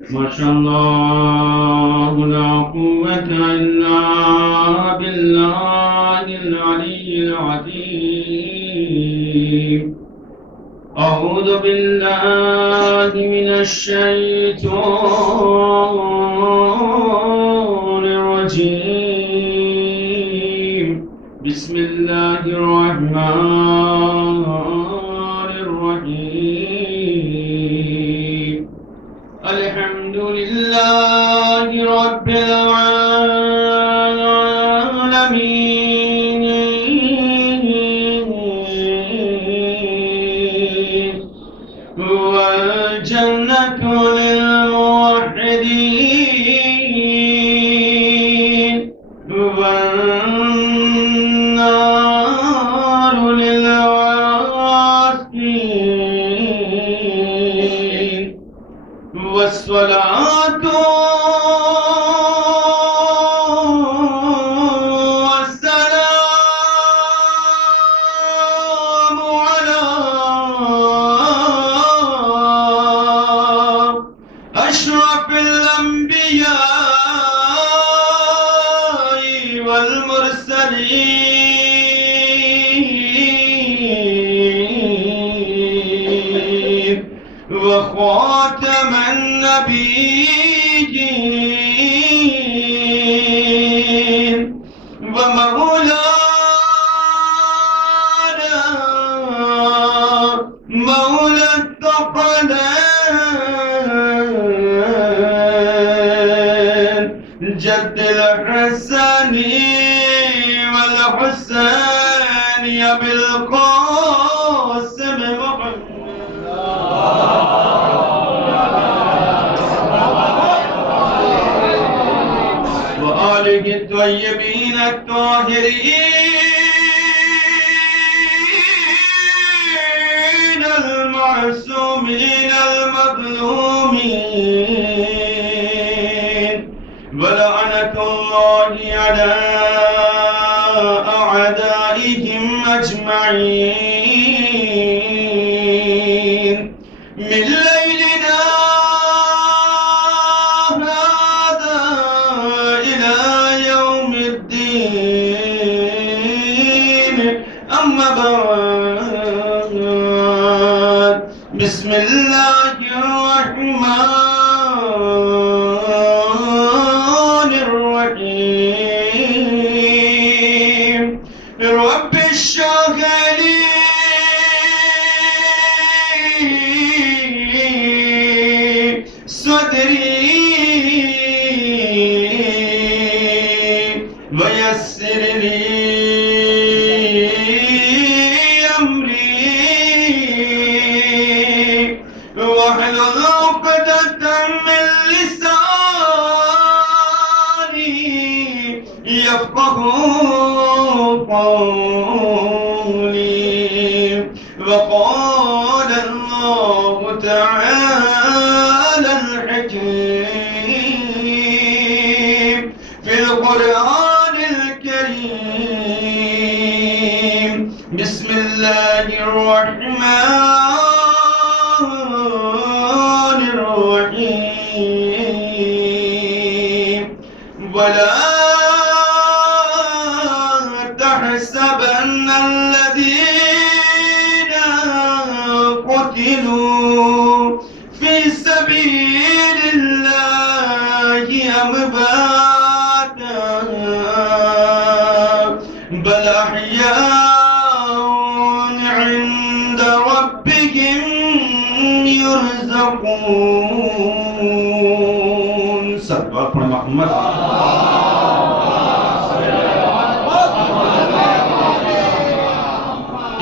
ما شاء الله لا قوة إلا بالله العلي العظيم. أعوذ بالله من الشيطان الرجيم. بسم الله الرحمن الرحيم. الحمد لله رب العالمين. والجنة للموحدين والنار للعاصين. والصلاة والسلام على أشرف الأنبياء والمرسلين وخاتم النبيين ومولانا مولى الثقلين جد الحسن والحسين بالقاسم محمد وآله الطيبين الطاهرين المعصومين المظلومين. ولعنة الله على أعدائهم أجمعين. من ليلنا هذا إلى يوم الدين. أما بعد، بسم الله الرحمن الرحيم. رب اشرح لي صدري ويسر لي أمري واحلل عقدة من لساني يفقه قولي. وقال الله تعالى الحكيم في القرآن الكريم. بسم الله الرحمن الرحيم. ولا تحسبن الذين قتلوا في سبيل الله أمواتا بل أحياء عند ربهم يرزقون. صلوا على محمد.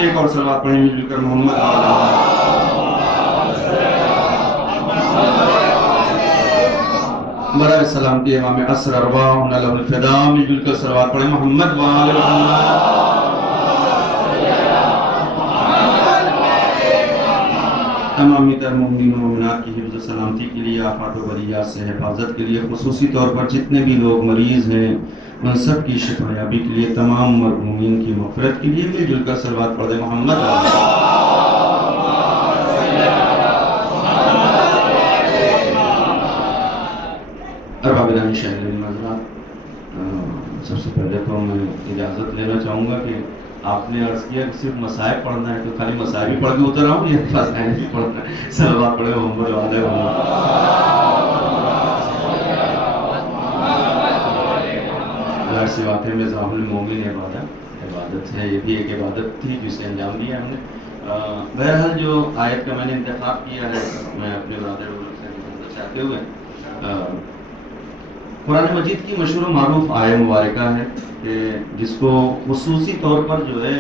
ایک اور صلوات پڑھیں مل کر محمد برائے سلامتی امام عصر ارواحنا لہ الفداء. مل کر صلوات پڑھیں محمد وآل محمد. تمام در مومنین و مومنات کی حفظ و سلامتی کے لیے، آفات و بلیات سے حفاظت کے لیے، خصوصی طور پر جتنے بھی لوگ مریض ہیں ان سب کی شفا یابی کے لیے، تمام مرحومین کی مغفرت کے لیے مل جل کر صلوات پڑھ دیں محمد. اربابرانی شہر حضرات، سب سے پہلے تو میں اجازت لینا چاہوں گا کہ آپ نے عرض کیا کہ صرف مصائب پڑھنا ہے، تو خالی مصائب ہی پڑھ کے اتر آؤں یا فضائل بھی پڑھنا ہے؟ صلوات پڑھے محمد علیہ محمد۔ ظاہر سی بات ہے، مزاح المومن عبادت ہے، یہ بھی ایک عبادت تھی جسے انجام دیا ہم نے۔ بہرحال جو آیت کا میں نے انتخاب کیا ہے، میں اپنے برادر سے چاہتے ہوئے قرآن مجید کی مشہور و معروف آیہ مبارکہ ہے کہ جس کو خصوصی طور پر جو ہے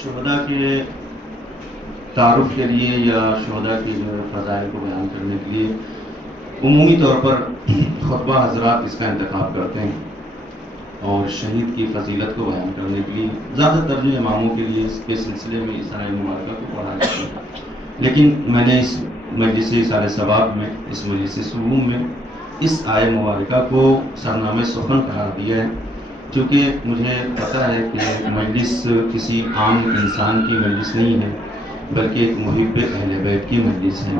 شہداء کے تعارف کے لیے یا شہداء کی جو فضائل کو بیان کرنے کے لیے عمومی طور پر خطبہ حضرات اس کا انتخاب کرتے ہیں، اور شہید کی فضیلت کو بیان کرنے کے لیے زیادہ تر جو اماموں کے لیے اس کے سلسلے میں اس آیہ مبارکہ کو پڑھا جاتا ہے۔ لیکن میں نے اس مجلس اثار ثواب میں، اس مجلس سموم میں اس آیہ مبارکہ کو سرنامہ سخن قرار دیا ہے، کیونکہ مجھے پتہ ہے کہ مجلس کسی عام انسان کی مجلس نہیں ہے، بلکہ ایک محب اہل بیت کی مجلس ہے،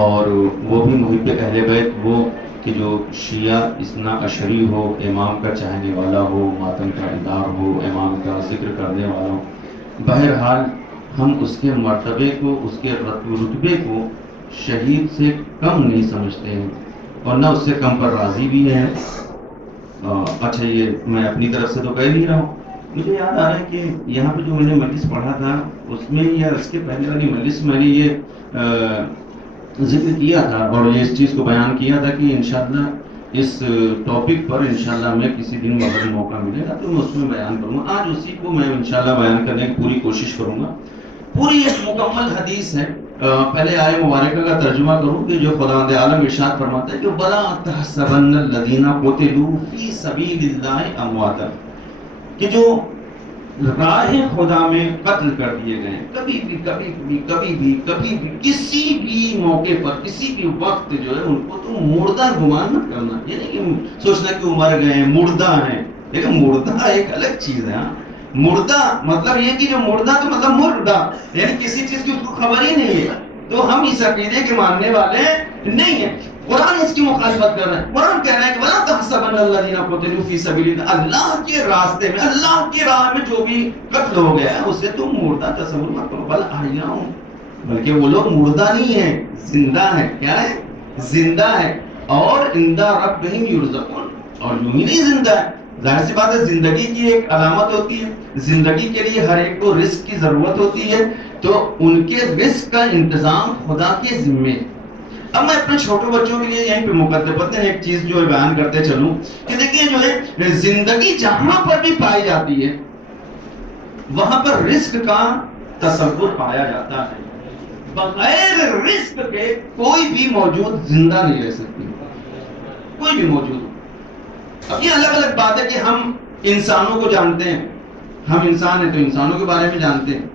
اور وہ بھی محب اہل بیت وہ کہ جو شیعہ اثنا عشری ہو، امام کا چاہنے والا ہو، ماتم کا ادار ہو، امام کا ذکر کرنے والا ہو۔ بہرحال ہم اس کے مرتبے کو، اس کے رتبے کو شہید سے کم نہیں سمجھتے ہیں، اور نہ اس سے کم پر راضی بھی ہیں۔ اچھا، یہ میں اپنی طرف سے تو کہہ نہیں رہا ہوں، مجھے یاد آ رہا ہے کہ یہاں پہ جو میں نے مجلس پڑھا تھا اس میں یا اس کے پہلے والی مجلس میں نے یہ ذکر کیا تھا اور یہ اس چیز کو بیان کیا تھا کہ انشاءاللہ اس ٹاپک پر انشاءاللہ میں کسی دن اگر موقع ملے گا تو میں اس میں بیان کروں گا۔ آج اسی کو میں انشاءاللہ بیان کرنے کی پوری کوشش کروں گا۔ پوری ایک مکمل حدیث ہے۔ پہلے آیہ مبارکہ کا ترجمہ کروں کہ جو خداوند عالم ارشاد فرماتا ہے کہ وَلَا تَحْسَبَنَّ الَّذِينَ قُتِلُوا فِي سَبِيلِ اللَّهِ أَمْوَاتًا، کہ جو راہ خدا میں قتل کر دیے گئے، کبھی بھی کسی بھی موقع پر کسی بھی وقت جو ہے ان کو تو مردہ گمان مت کرنا، یہ نہیں کہ سوچنا کہ وہ مر گئے ہیں، مردہ ہیں۔ لیکن مردہ ایک الگ چیز ہے۔ مردہ مطلب یہ کہ جو مردہ تو مطلب مردہ، یعنی کسی چیز کی اس کو خبر ہی نہیں ہے، تو ہم اس عقیدے کے ماننے والے نہیں ہیں۔ قرآن اس کی مخالفت کر رہا ہے۔ قرآن کہہ رہا ہے کہ وَلَا تَحْسَبَنَّ الَّذِينَ قُتِلُوا فِي سَبِيلِ اللَّهِ، اللہ کے راستے میں، اللہ کی راہ میں جو بھی قتل ہو گیا ہے اسے تم مردہ تصور مت کرو، بل احیاء، بلکہ وہ لوگ مردہ نہیں ہیں، زندہ ہیں۔ کیا ہے؟ زندہ ہے، اور عند ربہم یرزقون، اور یوں ہی نہیں زندہ ہے۔ ظاہر سی بات ہے، زندگی کی ایک علامت ہوتی ہے، زندگی کے لیے ہر ایک کو رزق کی ضرورت ہوتی ہے، تو ان کے رزق کا انتظام خدا کے ذمے۔ اب میں اپنے چھوٹے بچوں کے لیے یہیں پہ مقدمت ایک چیز جو بیان کرتے چلوں کہ دیکھیے جو ہے زندگی جہاں پر بھی پائی جاتی ہے وہاں پر رزق کا تصور پایا جاتا ہے۔ بغیر رزق کے کوئی بھی موجود زندہ نہیں رہ سکتی، کوئی بھی موجود۔ اب یہ الگ الگ بات ہے کہ ہم انسانوں کو جانتے ہیں، ہم انسان ہیں تو انسانوں کے بارے میں جانتے ہیں،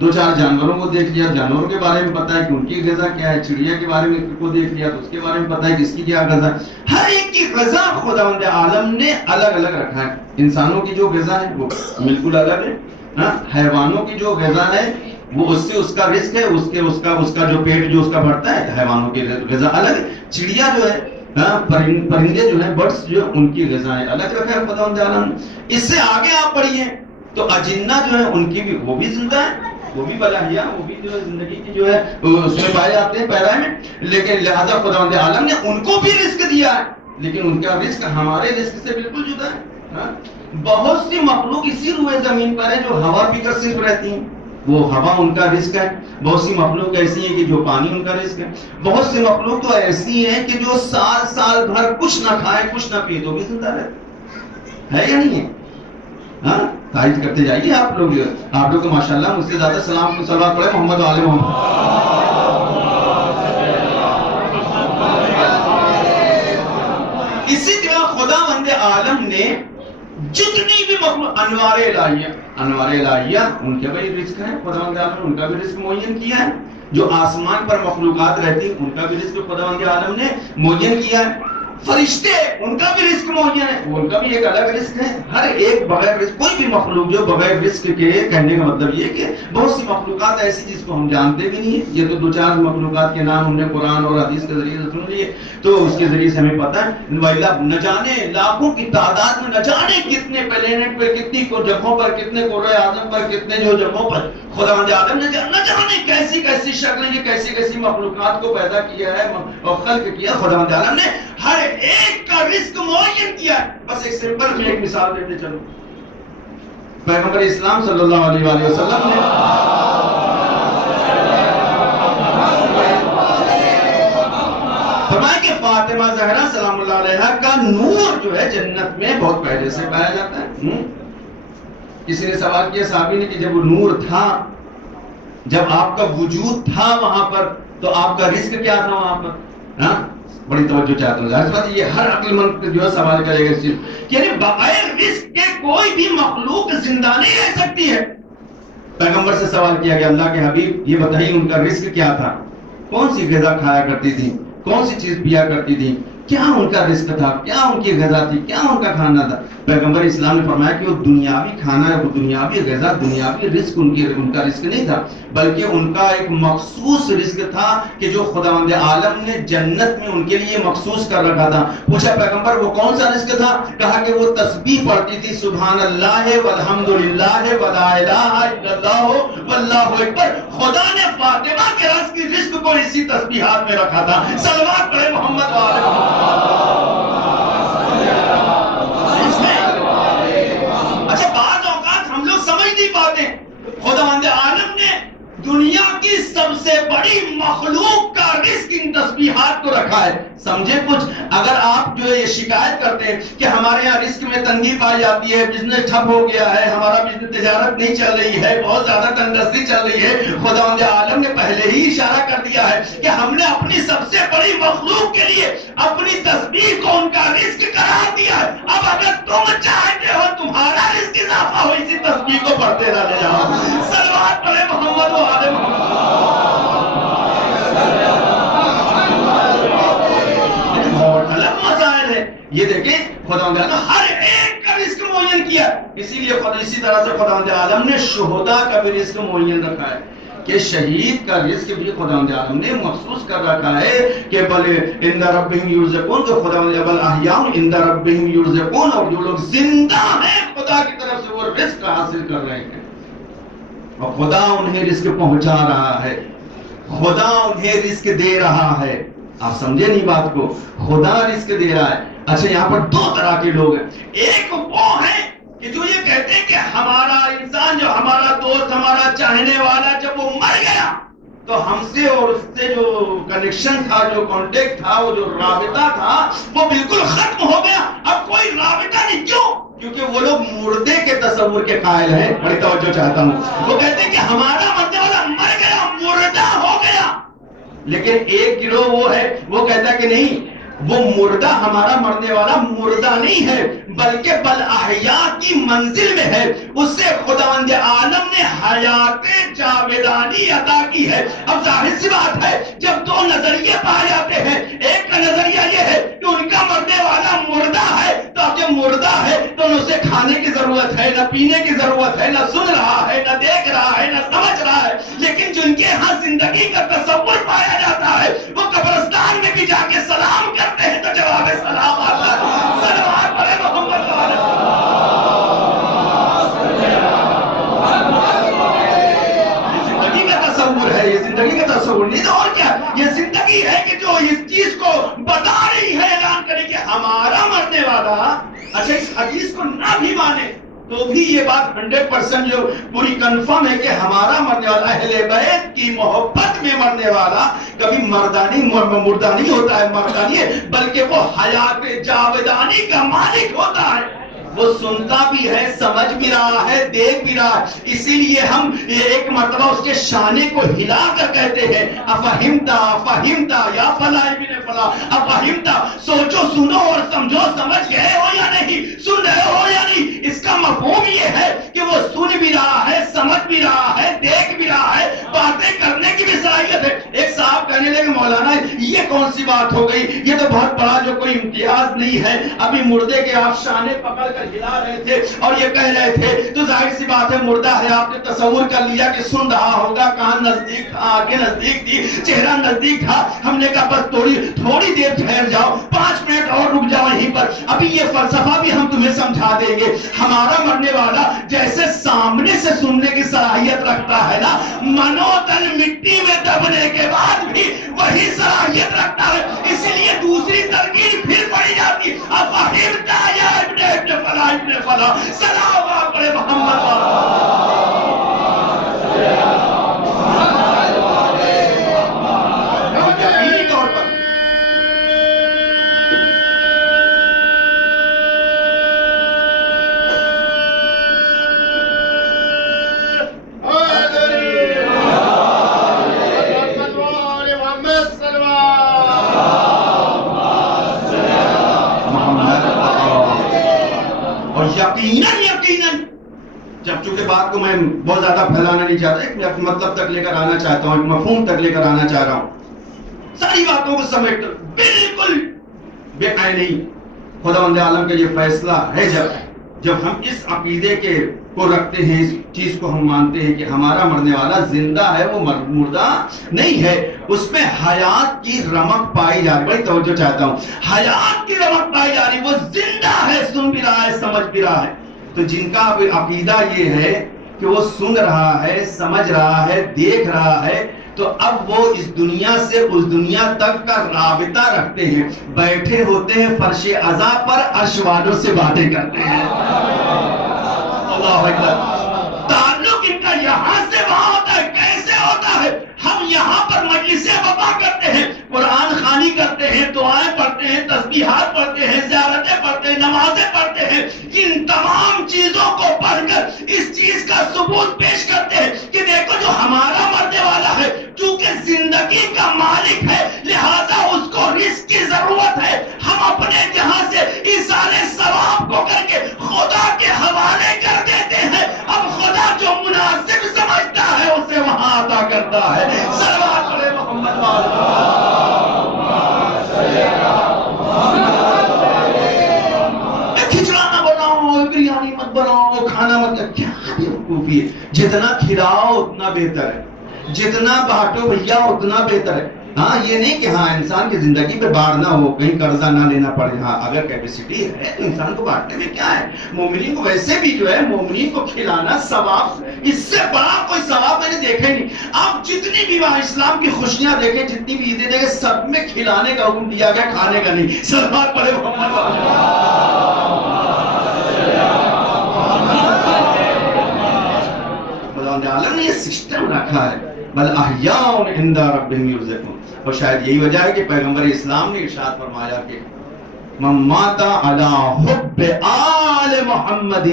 دو چار جانوروں کو دیکھ لیا، جانوروں کے بارے میں پتا ہے کہ ان کی غذا کیا ہے، چڑیا کے بارے میں کو دیکھ لیا تو اس کے بارے میں پتا ہے کہ اس کی کیا غذا ہے۔ ہر ایک کی غذا خداوند عالم نے الگ الگ رکھا ہے۔ انسانوں کی جو غذا ہے وہ بالکل الگ ہے، حیوانوں کی جو غذا ہے وہ اس سے اس کا رزق ہے، اس کا جو پیٹ جو اس کا بھرتا ہے، حیوانوں کی غذا الگ ہے۔ چڑیا جو ہے، پرندے جو ہیں، برڈز جو ان کی غذائیں الگ رکھا ہے خداوند عالم نے۔ اس سے آگے آپ پڑھیے تو اجنہ جو ہے ان کی بھی، وہ بھی زندہ ہے، وہ بھی بلاحیا، وہ بھی جو ہے زندگی کی جو ہے اس میں پائے جاتے ہیں پیرائے میں، لیکن لہذا خداوند عالم نے ان کو بھی رزق دیا ہے، لیکن ان کا رزق ہمارے رزق سے بالکل جدا ہے۔ بہت سی مخلوق اسی روئے زمین پر ہے جو ہوا پی کر صرف رہتی ہیں، وہ ہوا ان کا رزق ہے۔ بہت سی مخلوق ایسی ہیں کہ جو پانی ان کا رزق ہے۔ بہت سی مخلوق تو ایسی ہیں کہ جو سال بھر کچھ نہ کھائے کچھ نہ پیے تو بھی زندہ رہتے ہے، یا نہیں ہے؟ ہاں، تائید کرتے جائیے آپ لوگ تو ماشاءاللہ مجھ سے زیادہ سلام صلوات پڑھے محمد علیہ محمد۔ اسی طرح خداوند عالم نے جتنی بھی مخلوق، انوار الہیہ ان کے بھی رزق ہے، خداوند عالم نے ان کا بھی رزق معین کیا ہے۔ جو آسمان پر مخلوقات رہتی ان کا بھی رزق خداوند عالم نے معین کیا ہے۔ فرشتے ان کا بھی رزق معین ہے، ان کا بھی ایک الگ رزق ہے. ہر ایک بغیر رزق، کوئی بھی مخلوق جو بغیر رزق کے، کہنے کا مطلب یہ کہ بہت سی مخلوقات ایسی جس کو ہم جانتے بھی نہیں ہیں. یہ تو دو چار مخلوقات کے نام ہم نے قرآن اور حدیث کے ذریعے سے سن لیے، تو اس کے ذریعے سے ہمیں پتہ ہے نہ جانے لاکھوں کی تعداد میں، نہ جانے کتنے پلینٹ پہ، کتنی جگہوں پر، کتنے کرۂ اعظم پر، کتنے جو جگہوں پر خداوند عالم نے نہ جانے کیسی کیسی شکلیں، یہ کیسی کیسی مخلوقات کو پیدا کیا ہے اور خلق کیا. خداوند عالم نے ہر ایک کا رزق معین کیا ہے. بس ایک سمپل میں ایک مثال دیتے چلو. پیغمبر اسلام صلی اللہ علیہ وآلہ وسلم نے فرمایا کہ فاطمہ زہرا سلام اللہ علیہا کا نور جو ہے جنت میں بہت پہلے سے پایا جاتا ہے. کسی نے سوال کیا صحابی نے کہ جب وہ نور تھا، جب آپ کا وجود تھا وہاں پر، تو آپ کا رزق کیا تھا وہاں پر؟ ہاں بڑی توجہ چاہتا ہوں. ظاہر بات یہ ہر عقل مند جو ہے سوال کرے گا اس چیز کہ یعنی بغیر رزق کے کوئی بھی مخلوق زندہ نہیں رہ سکتی ہے. پیغمبر سے سوال کیا گیا اللہ کے حبیب یہ بتائیے ان کا رزق کیا تھا، کون سی غذا کھایا کرتی تھی، کون سی چیز پیا کرتی تھی، کیا ان کا رزق تھا، کیا ان کی غذا تھی، کیا ان کا کھانا تھا. پیغمبر اسلام نے فرمایا کہ وہ دنیاوی کھانا ہے، وہ دنیاوی غذا، دنیاوی رزق ان کا رزق نہیں تھا، بلکہ ان کا ایک مخصوص رزق تھا کہ جو خداوند عالم نے جنت میں ان کے لیے مخصوص کر رکھا تھا. پوچھا پیغمبر وہ کون سا رزق تھا؟ کہا کہ وہ تسبیح پڑھتی تھی سبحان اللہ والحمد للہ ولا الہ الا اللہ واللہ اکبر. خدا نے فاطمہ کے رزق کو اسی تسبیحات میں رکھا تھا. صلوات پڑھے محمد والے محمد. اچھا بعض اوقات ہم لوگ سمجھ نہیں پاتے خداوند عالم نے دنیا کی سب سے بڑی مخلوق کا رزق ان تسبیحات کو رکھا ہے. سمجھے کچھ؟ اگر آپ جو یہ شکایت کرتے ہیں کہ ہمارے یہاں رزق میں تنگی پائی جاتی ہے، بزنس ٹھپ ہو گیا ہے، ہمارا بزنس تجارت نہیں چل رہی ہے، بہت زیادہ تنگدستی چل رہی ہے، خداوند عالم نے پہلے ہی اشارہ کر دیا ہے کہ ہم نے اپنی سب سے بڑی مخلوق کے لیے اپنی تسبیح کو ان کا رزق قرار دیا ہے. اب اگر تم چاہتے ہو تمہارا رزق اضافہ ہو اسی تسبیح کو پڑھتے رہے جاؤ. صلوات پڑھے محمد و آل محمد. بہت الگ مسائل ہے یہ. دیکھیں خداوند عالم ہر ایک کا رزق معین کیا، اسی لیے اسی طرح سے خداوند عالم نے شہداء کا بھی رزق معین رکھا ہے کہ شہید کا رزق بھی خداوند عالم نے مخصوص کر رکھا ہے کہ بل عند ربہم یرزقون، کہ خداوند بل احیاء عند ربہم یرزقون، اور جو لوگ زندہ ہیں خدا کی طرف سے وہ رزق حاصل کر رہے ہیں اور خدا انہیں رزق پہنچا رہا ہے، خدا انہیں رزق دے رہا ہے. آپ سمجھے نہیں بات کو؟ خدا رزق دے رہا ہے. اچھا یہاں پر دو طرح کے لوگ ہیں. ایک وہ ہیں کہ جو یہ کہتے ہیں کہ ہمارا انسان، جو ہمارا دوست، ہمارا چاہنے والا جب وہ مر گیا تو ہم سے اور اس سے جو کنیکشن تھا، جو کانٹیکٹ تھا، وہ جو رابطہ تھا وہ بالکل ختم ہو گیا، اب کوئی رابطہ نہیں. کیوں؟ کیونکہ وہ لوگ مردے کے تصور کے قائل ہیں. بڑی توجہ چاہتا ہوں. وہ کہتے ہیں کہ ہمارا مرنے والا مر گیا، مردہ ہو گیا. لیکن ایک گروہ وہ ہے وہ کہتا ہے کہ نہیں، وہ مردہ، ہمارا مرنے والا مردہ نہیں ہے بلکہ بل احیاء کی منزل میں ہے، اس سے خداوند عالم نے حیات جاودانی عطا کی ہے. اب ظاہر سی بات ہے جب دو نظریے پائے جاتے ہیں، ایک کا نظریہ یہ ہے کہ ان کا مرنے والا مردہ ہے، تو اب جب مردہ ہے تو اسے کھانے کی ضرورت ہے، نہ پینے کی ضرورت ہے، نہ سن رہا ہے، نہ دیکھ رہا ہے، نہ سمجھ رہا ہے. لیکن جن کے ہاں زندگی کا تصور پایا جاتا ہے وہ قبرستان میں بھی جا کے سلام کرتے ہیں تو جواب سلام آتا ہے. صلوات پڑھے محمد والے. یہ زندگی کا تصور ہے، یہ زندگی کا تصور نہیں تو اور کیا. یہ زندگی ہے کہ جو اس چیز کو بتا رہی ہے، اعلان کرے کہ ہمارا مرنے والا. اچھا اس حدیث کو نہ بھی مانے تو بھی یہ بات 100% جو پوری کنفرم ہے کہ ہمارا مرنے والا اہل بیت کی محبت میں مرنے والا کبھی مردہ نہیں ہوتا ہے، مردہ نہیں ہے، بلکہ وہ حیات جاودانی کا مالک ہوتا ہے. وہ سنتا بھی ہے، سمجھ بھی رہا ہے، دیکھ بھی رہا ہے. اسی لیے ہم ایک مرتبہ اس کے شانے کو ہلا کر کہتے ہیں افہمتا افہمتا یا فلا ابن فلا افہمتا. سوچو، سنو اور سمجھو، سمجھ گئے ہو یا نہیں، سن رہے ہو یا نہیں. اس کا مفہوم یہ ہے کہ وہ سن بھی رہا ہے، سمجھ بھی رہا ہے، دیکھ بھی رہا ہے، باتیں کرنے کی بھی صلاحیت ہے. ایک صاحب کہنے لگے مولانا یہ کون سی بات ہو گئی، یہ تو بہت بڑا جو کوئی امتیاز نہیں ہے، ابھی مردے کے آپ شانے پکڑ کر ہلا رہے تھے اور یہ کہہ رہے تھے، تو ظاہر سی بات ہے مردہ ہے، آپ نے تصور کر لیا کہ سن رہا ہوگا، کان نزدیک تھا، آنکھیں نزدیک تھی، چہرہ نزدیک تھا، ہم نے کہا بس تھوڑی دیر ٹھہر جاؤ، 5 منٹ اور رک جاؤ یہیں پر، ابھی یہ فلسفہ بھی ہم تمہیں سمجھا دیں گے۔ ہمارا مرنے والا جیسے سامنے سے سننے کی صلاحیت رکھتا ہے نا، منو تن مٹی میں دبنے کے بعد بھی وہی صلاحیت رکھتا ہے، اسی لیے دوسری ترکیب پھر پڑی جاتی، افہمتا یا ابن فلاں ابن فلاں، صلوات علی محمد یقینی طور پر یقیناً جب چونکہ بات کو میں بہت زیادہ پھیلانا نہیں چاہتا، ایک مطلب تک لے کر آنا چاہتا ہوں، ایک مفہوم تک لے کر آنا چاہ رہا ہوں، ساری باتوں کو سمیٹ بالکل بے نہیں، خداوند عالم کا یہ فیصلہ ہے، جب ہم اس عقیدے کو رکھتے ہیں، اس چیز کو ہم مانتے ہیں کہ ہمارا مرنے والا زندہ ہے، وہ مردہ نہیں ہے، اس میں حیات کی رمق پائی جا رہی، بڑی توجہ چاہتا ہوں، حیات کی رمق پائی جا رہی، وہ زندہ ہے، سن بھی رہا ہے، سمجھ بھی رہا ہے۔ تو جن کا عقیدہ یہ ہے کہ وہ سن رہا ہے، سمجھ رہا ہے، دیکھ رہا ہے، تو اب وہ اس دنیا سے اس دنیا تک کا رابطہ رکھتے ہیں، بیٹھے ہوتے ہیں فرش عزا پر، عرش والوں سے باتیں کرتے ہیں۔ اللہ اکبر، تعلق ان کا یہاں سے وہاں ہوتا ہے، کیسے ہوتا ہے؟ ہم یہاں پر مجلس وفا کرتے ہیں، قرآن خوانی کرتے ہیں، دعائیں پڑھتے ہیں، تسبیحات پڑھتے ہیں، زیارتیں پڑھتے ہیں، نمازیں پڑھتے ہیں، ان تمام چیزوں کو پڑھ کر اس چیز کا ثبوت پیش کرتے ہیں کہ دیکھو جو ہمارا مرنے والا ہے، چونکہ زندگی کا مالک ہے، لہذا اس کو رزق کی ضرورت ہے، ہم اپنے جہاں سے ایصال ثواب کو کر کے خدا کے حوالے کر دیتے ہیں، اب خدا جو مناسب سمجھتا ہے اسے وہاں عطا کرتا ہے۔ صلوات علی محمد کھچڑا نہ بناؤ، بریانی مت بناؤ، کھانا مت، کیا بیوقوفی ہے، جتنا کھلاؤ اتنا بہتر ہے، جتنا بانٹو بھیا اتنا بہتر ہے۔ ہاں یہ نہیں کہ ہاں انسان کی زندگی پہ بار نہ ہو، کہیں قرضہ نہ لینا پڑے، ہاں اگر کیپیسٹی ہے تو انسان کو بانٹنے میں کیا ہے، مومنین کو ویسے بھی جو ہے مومنین کو کھلانا ثواب، اس سے بڑا کوئی ثواب میں نے دیکھا ہی نہیں۔ آپ جتنی بھی وہاں اسلام کی خوشیاں دیکھیں، جتنی بھی عیدیں دیکھیں، سب میں کھلانے کا حکم دیا گیا، کھانے کا نہیں۔ صلوات پڑھے خداوند عالم نے یہ سسٹم رکھا ہے، بل احیاء عند ربهم یرزقون، اور شاید یہی وجہ ہے کہ پیغمبر اسلام نے ارشاد فرمایا کہ من مات علی حب آل محمد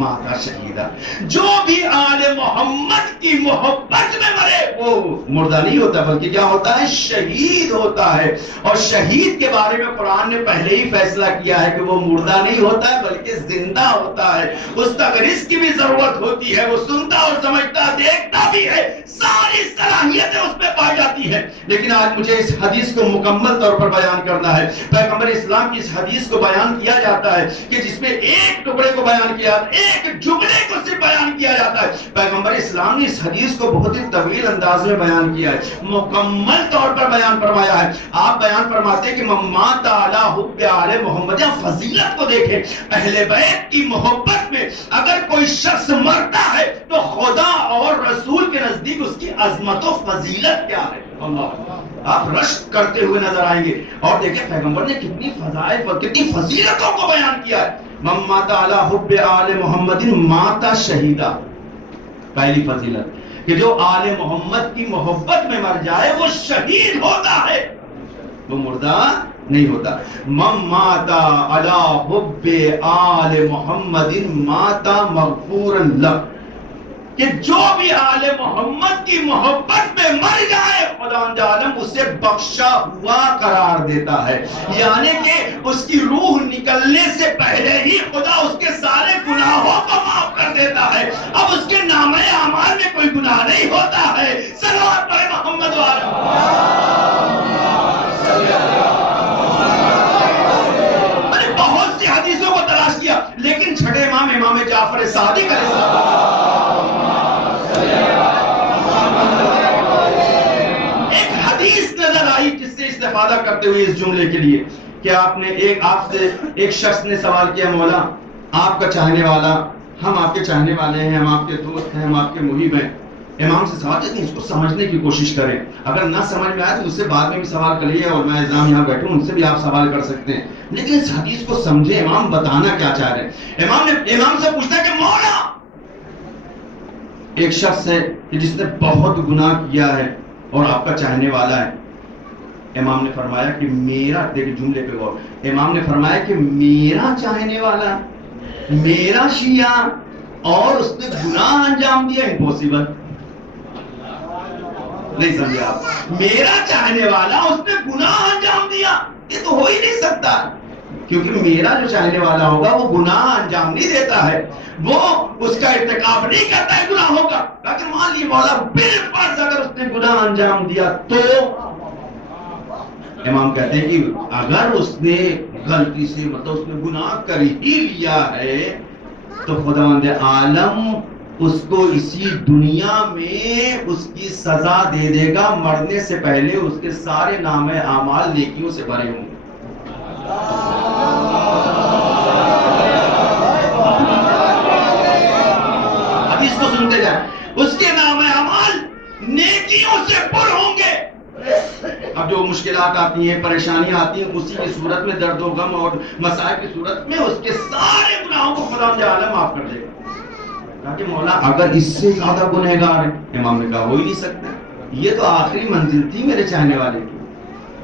ماتا شہیدہ، جو بھی آل محمد کی محبت میں مرے وہ مردہ نہیں ہوتا بلکہ کیا ہوتا ہے، شہید ہوتا ہے۔ اور شہید کے بارے میں قرآن نے پہلے ہی فیصلہ کیا ہے کہ وہ مردہ نہیں ہوتا ہے بلکہ زندہ ہوتا ہے، اس تک رزق کی بھی ضرورت ہوتی ہے، وہ سنتا اور سمجھتا، دیکھتا بھی ہے، ساری صلاحیتیں اس میں پائی جاتی ہے۔ لیکن آج مجھے اس حدیث کو مکمل طور پر بیان کرنا ہے۔ پیغمبر اسلام کی اس حدیث کو بیان کیا جاتا ہے کہ جس میں ایک ٹکڑے کو بیان کیا، ایک جملے کو صرف بیان کیا جاتا ہے۔ پیغمبر اسلام نے اس حدیث کو بہت ہی طویل انداز میں بیان کیا ہے، مکمل طور پر بیان فرمایا ہے۔ آپ بیان فرماتے ہیں کہ من مات علی حب آل محمد، یا فضیلت کو دیکھیں، اہل بیت کی محبت میں اگر کوئی شخص مرتا ہے تو خدا اور رسول کے نزدیک اس کی عظمت و فضیلت کیا ہے، آپ رشک کرتے ہوئے نظر آئیں گے۔ اور دیکھیں پیغمبر نے کتنی فضائل اور کتنی فضیلتوں کو بیان کیا ہے۔ من مات علی حب آل محمد مات شہیدہ، پہلی فضیلت کہ جو آل محمد کی محبت میں مر جائے وہ شہید ہوتا ہے، وہ مردہ نہیں ہوتا۔ من مات علی حب آل محمد مات مغفورا لہ، کہ جو بھی آل محمد کی محبت میں مر جائے خداوند عالم اسے بخشا ہوا قرار دیتا ہے، یعنی کہ اس کی روح نکلنے سے پہلے ہی خدا اس کے سارے گناہوں کو معاف کر دیتا ہے، اب اس کے نامہ اعمال میں کوئی گناہ نہیں ہوتا ہے۔ صلوات پڑھے محمد وعلی کرتے ہوئے اس جملے کے لیے کہ آپ سے ایک شخص نے سوال کیا، مولا آپ کا چاہنے والا، ہم آپ کے چاہنے والے ہیں، ہم آپ کے دوست ہیں، ہم آپ کے محب ہیں. امام سے سوال ہے کہ اس کو سمجھنے کی کوشش کریں، اگر نہ سمجھ میں آئے تو اس سے بعد میں بھی سوال کر لیے، اور میں نظام یہاں بیٹھوں ان سے بھی آپ سوال کر سکتے ہیں، لیکن اس حدیث کو سمجھے امام بتانا کیا چاہ رہے ہیں. امام سے پوچھتا ہے کہ مولا ایک شخص ہے کہ جس نے بہت گناہ کیا ہے اور آپ کا چاہنے والا ہے. امام نے فرمایا کہ میرا، دیکھیں جملے پہ غور، امام نے فرمایا کہ میرا چاہنے والا، میرا شیعہ، اور اس نے گناہ انجام دیا. امپوسیبل، نہیں سمجھے آپ؟ میرا چاہنے والا، اس نے گناہ انجام دیا، یہ تو ہو ہی نہیں سکتا، کیونکہ میرا جو چاہنے والا ہوگا وہ گناہ انجام نہیں دیتا ہے، وہ اس کا ارتکاب نہیں کرتا ہے گناہوں کا. لیکن مان لیے مولا بالفرض اگر اس نے گناہ انجام دیا تو امام کہتے ہیں کہ اگر اس نے غلطی سے، مطلب اس نے گناہ کر ہی لیا ہے، تو خداوند عالم اس کو اسی دنیا میں اس کی سزا دے دے گا، مرنے سے پہلے اس کے سارے نامہ اعمال نیکیوں سے بھرے ہوں گے. حدیث کو سنتے جائیں، اس کے نامہ اعمال نیکیوں سے پر ہوں گے. اب جو مشکلات آتی ہیں، پریشانیاں آتی ہیں، اسی کی صورت میں، درد و غم اور مسائل کی صورت میں اس کے سارے گناہوں کو خدا عالم معاف کر دے گا. کہ مولا اگر اس سے زیادہ گنہگار ہے، امام نے کہا ہو ہی نہیں سکتا، یہ تو آخری منزل تھی میرے چاہنے والے کی،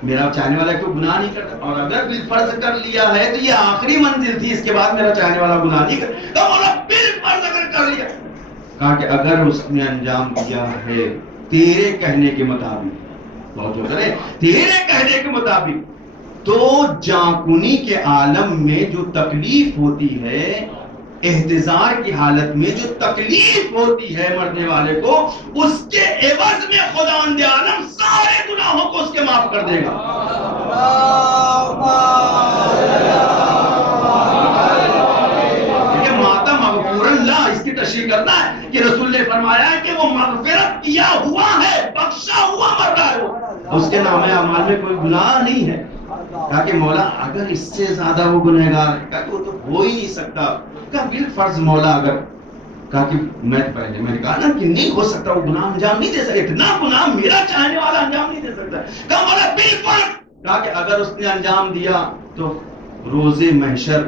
میرا چاہنے والا کوئی گناہ نہیں کرتا، اور اگر بالفرض کر لیا ہے تو یہ آخری منزل تھی، اس کے بعد میرا چاہنے والا گناہ نہیں کرتا. تو مولا بالفرض اگر کر لیا، کہا کہ اگر اس نے انجام دیا ہے تیرے کہنے کے مطابق، بہت جو کرے تیرے کہنے کے مطابق، تو جانکنی کے عالم میں جو تکلیف ہوتی ہے، احتضار کی حالت میں جو تکلیف ہوتی ہے مرنے والے کو، اس کے عوض میں خداوند عالم سارے گناہوں کو اس کے معاف کر دے گا. ماتا مغفور اللہ، اس کی تشریح کرنا ہے کہ رسول نے فرمایا ہے کہ وہ مغفرت کیا ہوا ہے، بخشا ہوا مر رہا ہے، اس کے نام اعمال میں کوئی گناہ نہیں ہے. کہا کہ مولا اگر اس سے زیادہ وہ گنہگار ہے، کہا کہ وہ تو ہو ہی نہیں سکتا. کہا بالفرض مولا اگر، کہا کہ میں نے کہا نا کہ نہیں ہو سکتا، وہ گناہ انجام نہیں دے سکتا، اتنا گناہ میرا چاہنے والا انجام نہیں دے سکتا. کہا مولا بالفرض، کہا کہ اگر اس نے انجام دیا تو روز محشر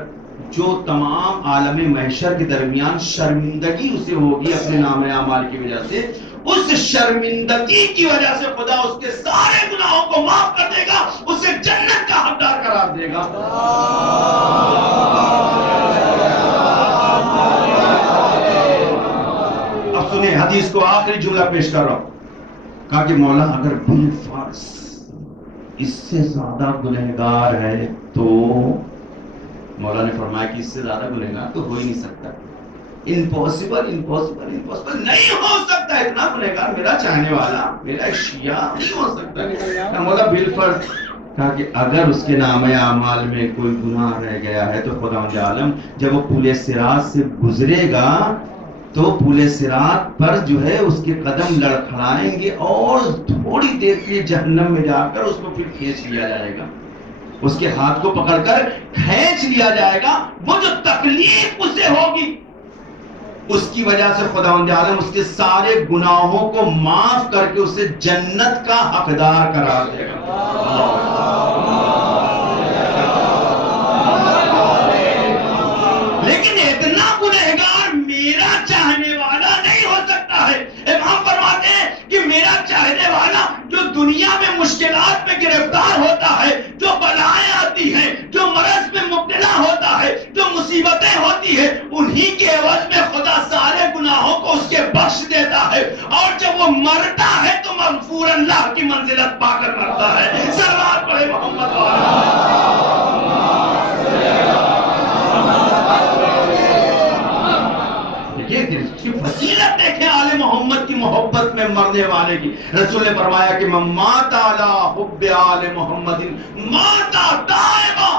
جو تمام عالم محشر کے درمیان شرمندگی اسے ہوگی اپنے نام اعمال کی وجہ سے، اس شرمندگی کی وجہ سے خدا اس کے سارے گناہوں کو معاف کر دے گا، اسے جنت کا حقدار قرار دے گا. اب سنیں حدیث کو، آخری جملہ پیش کر رہا ہوں. کہا کہ مولا اگر بالفرض اس سے زیادہ گنہگار ہے تو، مولا نے فرمایا کہ اس سے زیادہ گنہگار تو ہو ہی نہیں سکتا. امپوسیبل، امپوسیبل، امپوسیبل، نہیں ہو سکتا اتنا گنہگار میرا چاہنے والا، میرا شیعہ نہیں ہو سکتا. مولا بالفرض، کہا کہ اگر اس کے نام اعمال میں کوئی گناہ رہ گیا ہے تو خداوند عالم جب وہ پل صراط سے گزرے گا تو پل صراط پر جو ہے اس کے قدم لڑکھڑائیں گے، اور تھوڑی دیر کے لیے جہنم میں جا کر اس کو پھر کھینچ لیا جائے گا، اس کے ہاتھ کو پکڑ کر کھینچ لیا جائے گا. وہ جو تکلیف اسے ہوگی اس کی وجہ سے خداوند عالم اس کے سارے گناہوں کو معاف کر کے اسے جنت کا حقدار قرار دے گا. لیکن اتنا گنہگار میرا چاہنے والا نہیں ہو سکتا ہے. امام فرماتے ہیں کہ میرا چاہنے والا جو دنیا میں مشکلات میں گرفتار ہوتا ہے، جو بلائیں آتی ہیں، جو مرض میں مبتلا ہوتا ہے، جو مصیبتیں ہوتی ہیں، انہی کے عوض میں خدا سارے گناہوں کو اس کے بخش دیتا ہے، اور جب وہ مرتا ہے تو مغفور اللہ کی منزلت پا کر مرتا ہے. سلوات پڑھے محمد کی فضیلت دیکھیں آل محمد کی محبت میں مرنے والے کی. رسول نے فرمایا کہ من مات علی حب آل محمد مات دائما،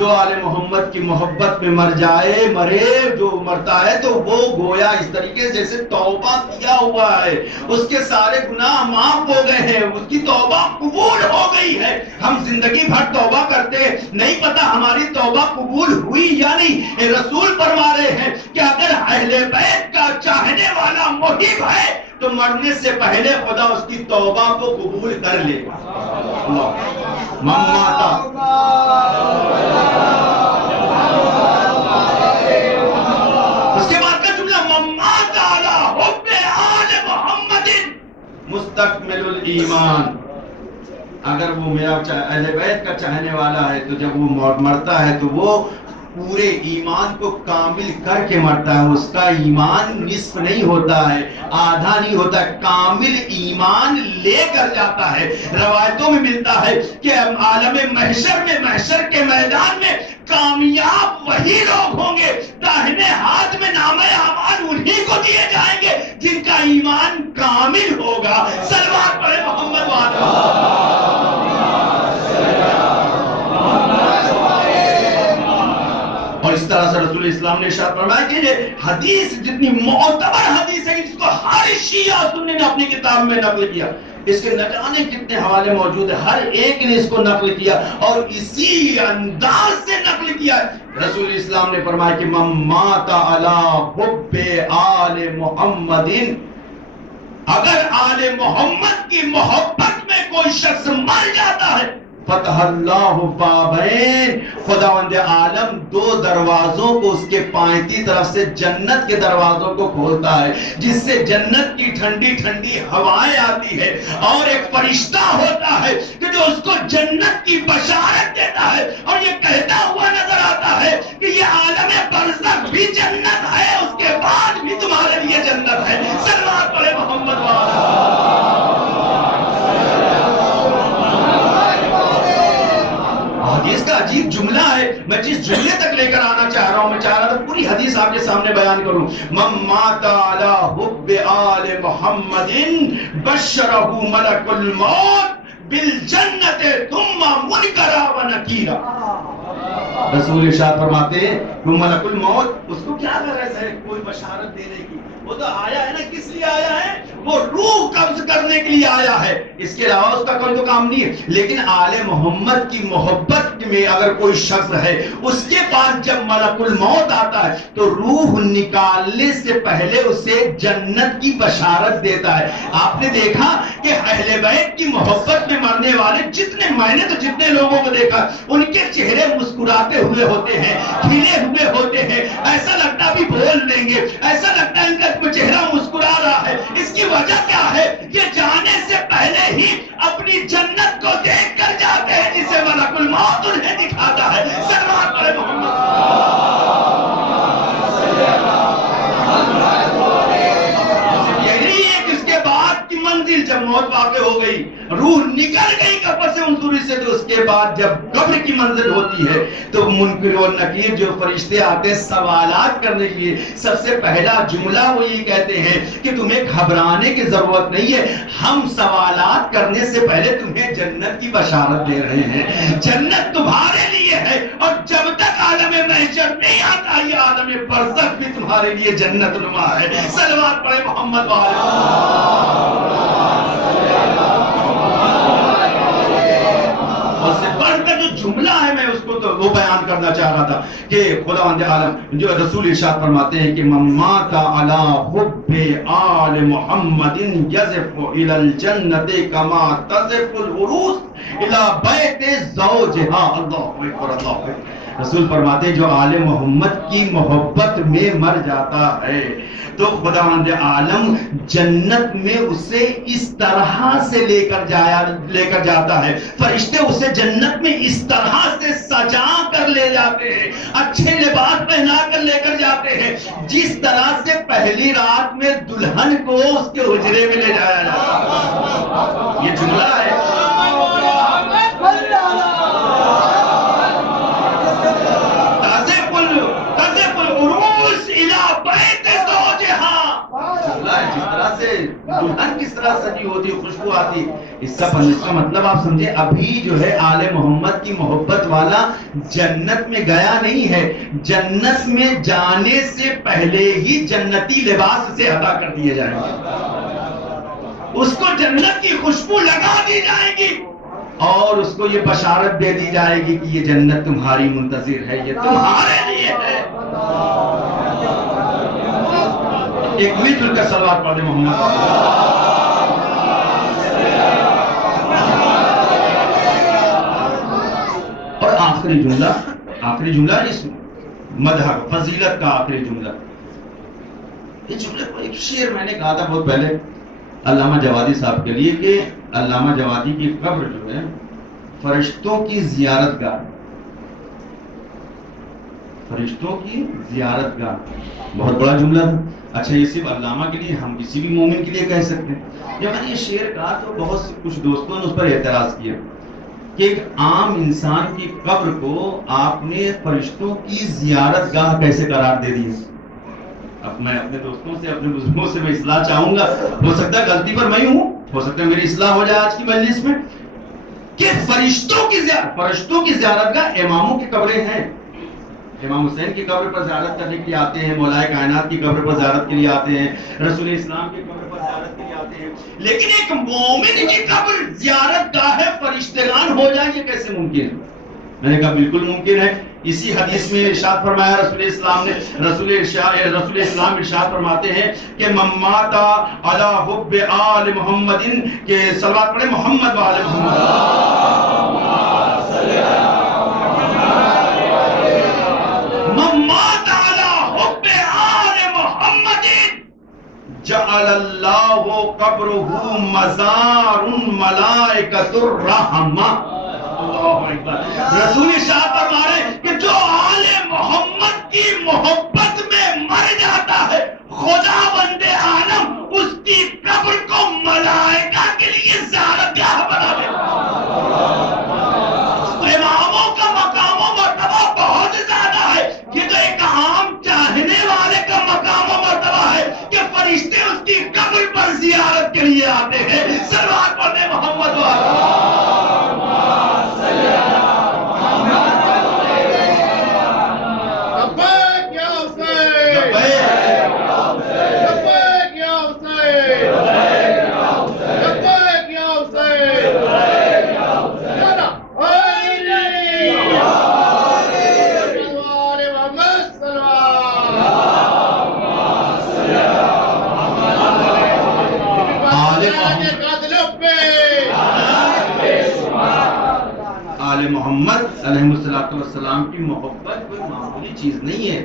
جو آل محمد کی محبت میں مر جائے مرے، جو مرتا ہے تو وہ گویا اس طریقے سے جیسے توبہ کیا ہوا ہے، اس کے سارے گناہ معاف ہو گئے ہیں، اس کی توبہ قبول ہو گئی ہے۔ ہم زندگی بھر توبہ کرتے ہیں، نہیں پتا ہماری توبہ قبول ہوئی یا نہیں۔ رسول فرما رہے ہیں کہ اگر اہل بیت کا چاہنے والا محب ہے تو مرنے سے پہلے خدا اس کی توبہ کو قبول کر لے گا۔ مماتا اس کے بعد کا جملہ مماتا علی حب آل محمد مستکمل الایمان، اگر وہ میرا اہل بیت کا چاہنے والا ہے تو جب وہ مرتا ہے تو وہ پورے ایمان کو کامل کر کے مرتا ہے، اس کا ایمان نصف نہیں ہوتا ہے، آدھا نہیں ہوتا ہے، کامل ایمان لے کر جاتا ہے۔ روایتوں میں ملتا ہے کہ عالم محشر میں، محشر کے میدان میں کامیاب وہی لوگ ہوں گے، داہنے ہاتھ میں نامہ اعمال انہی کو دیے جائیں گے جن کا ایمان کامل ہوگا۔ صلوات پڑھے محمد وعلہ۔ اور اس طرح سے رسول اسلام نے ارشاد فرمایا کہ یہ حدیث جتنی معتبر حدیث ہے اس کو ہر شیعہ سنی نے اپنی کتاب میں نقل کیا، اس کے نہ جانے کتنے حوالے موجود ہیں، ہر ایک نے اس کو نقل کیا اور اسی انداز سے نقل کیا ہے۔ رسول اسلام نے فرمایا کہ من مات علی حب آل محمد، اگر آل محمد کی محبت میں کوئی شخص مر جاتا ہے فتح اللہ بابین، خداوند عالم دو دروازوں کو اس کے پائنتی طرف سے جنت کے دروازوں کو کھولتا ہے، جس سے جنت کی ٹھنڈی ٹھنڈی ہوائیں آتی ہے، اور ایک فرشتہ ہوتا ہے کہ جو اس کو جنت کی بشارت دیتا ہے اور یہ کہتا ہوا نظر آتا ہے کہ یہ عالم برزخ بھی جنت ہے، اس کے بعد بھی تمہارے لیے جنت ہے۔ صلوات پڑھے محمد وعلہ۔ حدیث کا عجیب جملہ ہے، میں جس جملے تک لے کر آنا چاہ رہا ہوں، میں چاہ رہا تھا پوری حدیث آپ کے سامنے بیان کروں۔ من مات علی حب آل محمد بشرہ ملک الموت بالجنت ثم منکرا و نکیرا۔ رسول ارشاد فرماتے ہیں کہ ملک الموت اس کو کیا غرض ہے کوئی بشارت دینے کی، وہ تو آیا ہے نا، کس لیے آیا ہے؟ وہ روح قبض کرنے کے لیے آیا ہے، اس کے علاوہ اس کا کوئی تو کام نہیں ہے۔ لیکن آل محمد کی محبت میں اگر کوئی شخص ہے، اس کے پاس جب ملک الموت آتا ہے تو روح نکالنے سے پہلے اسے جنت کی بشارت دیتا ہے۔ آپ نے دیکھا کہ اہل بیت کی محبت میں مرنے والے جتنے، میں نے تو جتنے لوگوں کو دیکھا، ان کے چہرے مسکراتے ہوئے ہوتے ہیں، کھلے ہوئے ہوتے ہیں، ایسا لگتا بھی بول دیں گے، ایسا لگتا ہے ان کا چہرہ مسکرا رہا ہے۔ اس کی وجہ کیا ہے؟ یہ جانے سے پہلے ہی اپنی جنت کو دیکھ کر جاتے ہیں جسے ملک الموت انہیں دکھاتا ہے۔ صلوات پڑھے محمد۔ منزل جب موت واقع ہو گئی، روح نکل گئی قبر سے انصوری سے، تو اس کے بعد جب قبر کی منزل ہوتی ہے تو منکر و نکیر جو فرشتے آتے ہیں سوالات کرنے کے لیے، سب سے پہلا جملہ وہ یہ کہتے ہیں کہ تمہیں گھبرانے کی ضرورت نہیں ہے، ہم سوالات کرنے سے پہلے تمہیں جنت کی بشارت دے رہے ہیں، جنت تمہارے لیے ہے، اور جب تک عالم محشر نہیں آتا یہ عالم برزخ بھی تمہارے لیے جنت نما ہے۔ صلوات پڑھے محمد وعلہ۔ اور سے بڑھ کر جو جملہ ہے میں اس کو تو وہ بیان کرنا چاہ رہا تھا کہ خداوند عالم جو رسول ارشاد فرماتے ہیں کہ من مات علی حب آل محمد یزف الی الجنت کما تزف العروس الی بیت زوجہا۔ اللہ اکبر، اللہ اکبر۔ رسول فرماتے ہیں جو آل محمد کی محبت میں مر جاتا ہے تو خداوند عالم جنت میں اسے اس طرح سے لے کر جاتا ہے، فرشتے اسے جنت میں اس طرح سے سجا کر لے جاتے ہیں، اچھے لباس پہنا کر لے کر جاتے ہیں جس طرح سے پہلی رات میں دلہن کو اس کے حجرے میں لے جایا جاتا ہے۔ یہ جملہ ہے دلہن کس طرح سجی ہوتی، خوشبو آتی. اس کا مطلب آپ سمجھے، ابھی جو ہے آل محمد کی محبت والا جنت میں گیا نہیں ہے، جنت میں جانے سے پہلے ہی جنتی لباس سے عطا کر دیے جائیں گے، اس کو جنت کی خوشبو لگا دی جائے گی اور اس کو یہ بشارت دے دی جائے گی کہ یہ جنت تمہاری منتظر ہے، یہ تمہارے لیے ہے. ایک مل جل کر صلوات پڑھ دیں محمد. اور آخری جملہ اس مدح فضیلت کا آخری جملہ، اس جملے کو ایک شعر میں نے کہا تھا بہت پہلے علامہ جوادی صاحب کے لیے کہ علامہ جوادی کی قبر جو ہے فرشتوں کی زیارت گاہ، فرشتوں کی زیارت گاہ، بہت بڑا جملہ تھا. اچھا یہ صرف علامہ کے لیے، ہم کسی بھی مومن کے لیے کہہ سکتے ہیں. جب میں نے یہ شعر کہا تو بہت سے کچھ دوستوں نے اس پر اعتراض کیا کہ ایک عام انسان کی قبر کو آپ نے فرشتوں کی زیارت گاہ کیسے قرار دے دیا. اب میں اپنے دوستوں سے، اپنے بزرگوں سے میں اصلاح چاہوں گا، ہو سکتا ہے غلطی پر میں ہوں، ہو سکتا ہے میری اصلاح ہو جائے آج کی مجلس میں، کہ فرشتوں کی زیارت گاہ اماموں کی قبریں ہیں. امام حسین کی قبر پر زیارت کرنے کے لیے آتے ہیں، مولا کائنات کی قبر پر زیارت کے لیے آتے ہیں، رسول اسلام کی قبر پر زیارت کے لیے آتے ہیں. لیکن ایک مومن کی قبر زیارت گاہ فرشتگان ہو جائے، یہ کیسے ممکن ہے؟ میں نے کہا بالکل ممکن ہے. اسی حدیث میں ارشاد فرمایا رسول اسلام ارشاد فرماتے ہیں کہ من مات علی حب آل محمد، کہ صلوات پڑھیں محمد و آل محمد. من مات علی حب آل محمد جعل اللہ قبرہ مزار ملائکۃ الرحمہ. رسول ارشاد فرما رہے کہ جو آل محمد کی محبت میں مر جاتا ہے، خدا بند عالم اس کی قبر کو ملائکہ کے لیے زیارت گاہ بنا دیتا ہے. اماموں کا مقام و مرتبہ بہت زیادہ ہے، یہ تو ایک عام چاہنے والے کا مقام و مرتبہ ہے کہ فرشتے اس کی قبر پر زیارت کے لیے آتے ہیں. صلوات پڑھیں محمد و محمد علیہ السلام کی محبت کوئی معمولی چیز نہیں ہے.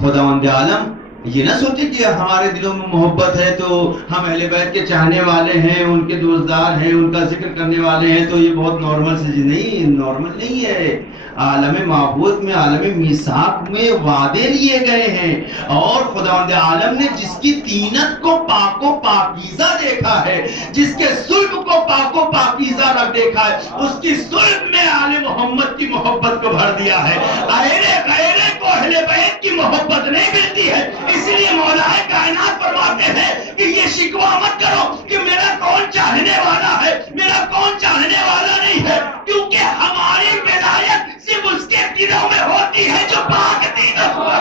خداوند عالم یہ نہ سوچے کہ ہمارے دلوں میں محبت ہے تو ہم اہل بیت کے چاہنے والے ہیں، ان کے دوستدار ہیں، ان کا ذکر کرنے والے ہیں، تو یہ بہت نارمل سی نہیں، نارمل نہیں ہے. عالم معبود میں، عالم میثاق میں وعدے لیے گئے ہیں، اور خداوند عالم نے جس کی تینت کو پاک و پاکیزہ دیکھا ہے، جس کے صلب کو پاک و پاکیزہ رکھ دیکھا ہے، اس کی صلب میں آل محمد کی محبت کو بھر دیا ہے. غیرے کو اہل بیت کی محبت نہیں ملتی ہے. اس لیے مولا کائنات فرماتے ہیں کہ یہ شکوہ مت کرو کہ میرا کون چاہنے والا ہے، میرا کون چاہنے والا نہیں ہے، کیونکہ ہماری ولایت صرف اس کے دلوں میں ہوتی ہے جو پاک دینت ہوا.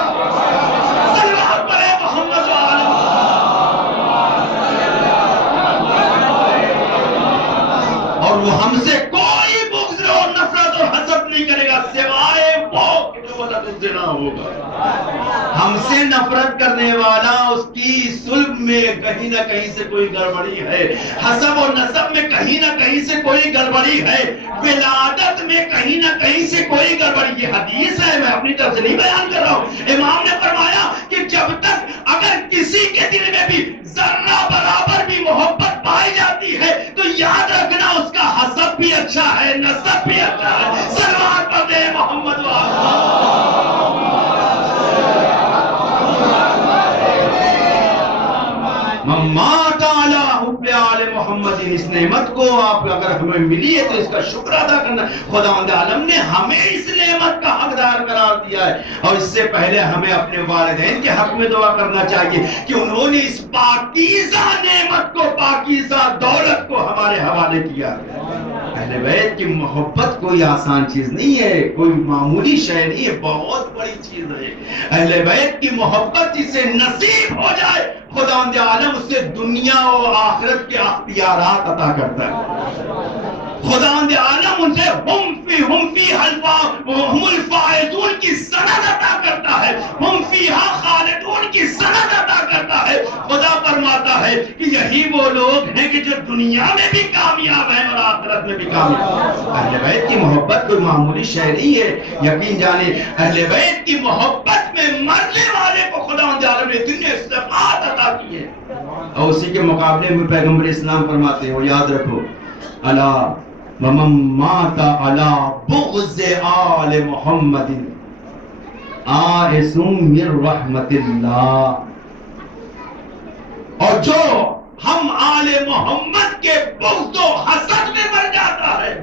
صلوات پڑھیں محمد و آل اور وہ ہم سے کوئی بغض اور نفرت اور حسد نہیں کرے گا سوائے وہ کہ جو ولد الزنا ہوگا. ہم سے نفرت کرنے والا اس کی صلب میں کہیں نہ کہیں سے کوئی گڑبڑی ہے، حسب اور نسب میں کہیں نہ کہیں سے کوئی گڑبڑی ہے، ولادت میں کہیں نہ کہیں سے کوئی گڑبڑی. یہ حدیث ہے، میں اپنی طرف سے نہیں بیان کر رہا ہوں. امام نے فرمایا کہ جب تک اگر کسی کے دل میں بھی ذرہ برابر بھی محبت پائی جاتی ہے تو یاد رکھنا اس کا حسب بھی اچھا ہے، نسب بھی اچھا ہے. صلوات پڑھیں محمد و مات علی حب آل محمد لیکن اس نعمت کو آپ اگر ہمیں ملی ہے تو اس کا شکر ادا کرنا. خداوند عالم نے ہمیں اس نعمت کا حقدار قرار دیا ہے, اور اس سے پہلے ہمیں اپنے والدین کے حق میں دعا کرنا چاہیے کہ انہوں نے اس پاکیزہ نعمت کو, پاکیزہ دولت کو ہمارے حوالے کیا. اہل بیت کی محبت کوئی آسان چیز نہیں ہے, کوئی معمولی شے نہیں ہے, بہت بڑی چیز ہے. اہل بیت کی محبت جسے نصیب ہو جائے, خداوند عالم اس سے دنیا و آخرت کے اختیارات عطا کرتا ہے. خداوند عالم ان سے ہم فی ہم الفائزون کی سند عطا کرتا ہے, ہم فیہا خالدون کی سند عطا کرتا ہے. خدا فرماتا ہے کہ یہی وہ لوگ ہیں کہ جو دنیا میں بھی کامیاب ہیں اور آخرت میں بھی کامیاب. اہل بیت کی محبت کوئی معمولی شے نہیں ہے. یقین جانے اہل بیت کی محبت میں مرنے والے کو خداوند عالم نے اتنے صفات عطا کیے, اور اسی کے مقابلے میں پیغمبر اسلام فرماتے ہو, یاد رکھو, الا ومن مات علی بغض آل محمد آئس من رحمت اللہ. اور جو ہم آل محمد کے بغض و حسد میں مر جاتا ہے,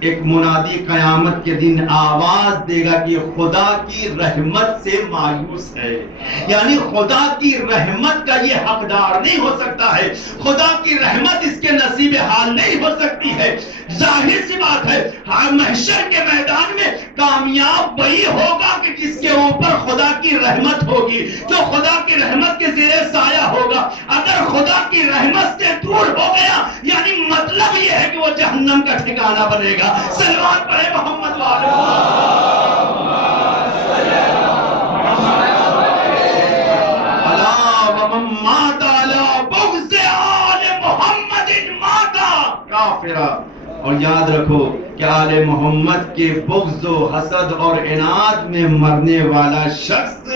ایک منادی قیامت کے دن آواز دے گا کہ خدا کی رحمت سے مایوس ہے. یعنی خدا کی رحمت کا یہ حقدار نہیں ہو سکتا ہے, خدا کی رحمت اس کے نصیب حال نہیں ہو سکتی ہے. ظاہر سی بات ہے, محشر کے میدان میں کامیاب وہی ہوگا کہ جس کے اوپر خدا کی رحمت ہوگی, جو خدا کی رحمت کے زیر سایہ ہوگا. اگر خدا کی رحمت سے دور ہو گیا یعنی مطلب یہ ہے کہ وہ جہنم کا ٹھکانہ بنے گا. صلوات پڑھے محمد والے. الا ومن مات علی بغض آل محمد مات کافرا. اور یاد رکھو کہ آل محمد کے بغض و حسد اور عناد میں مرنے والا شخص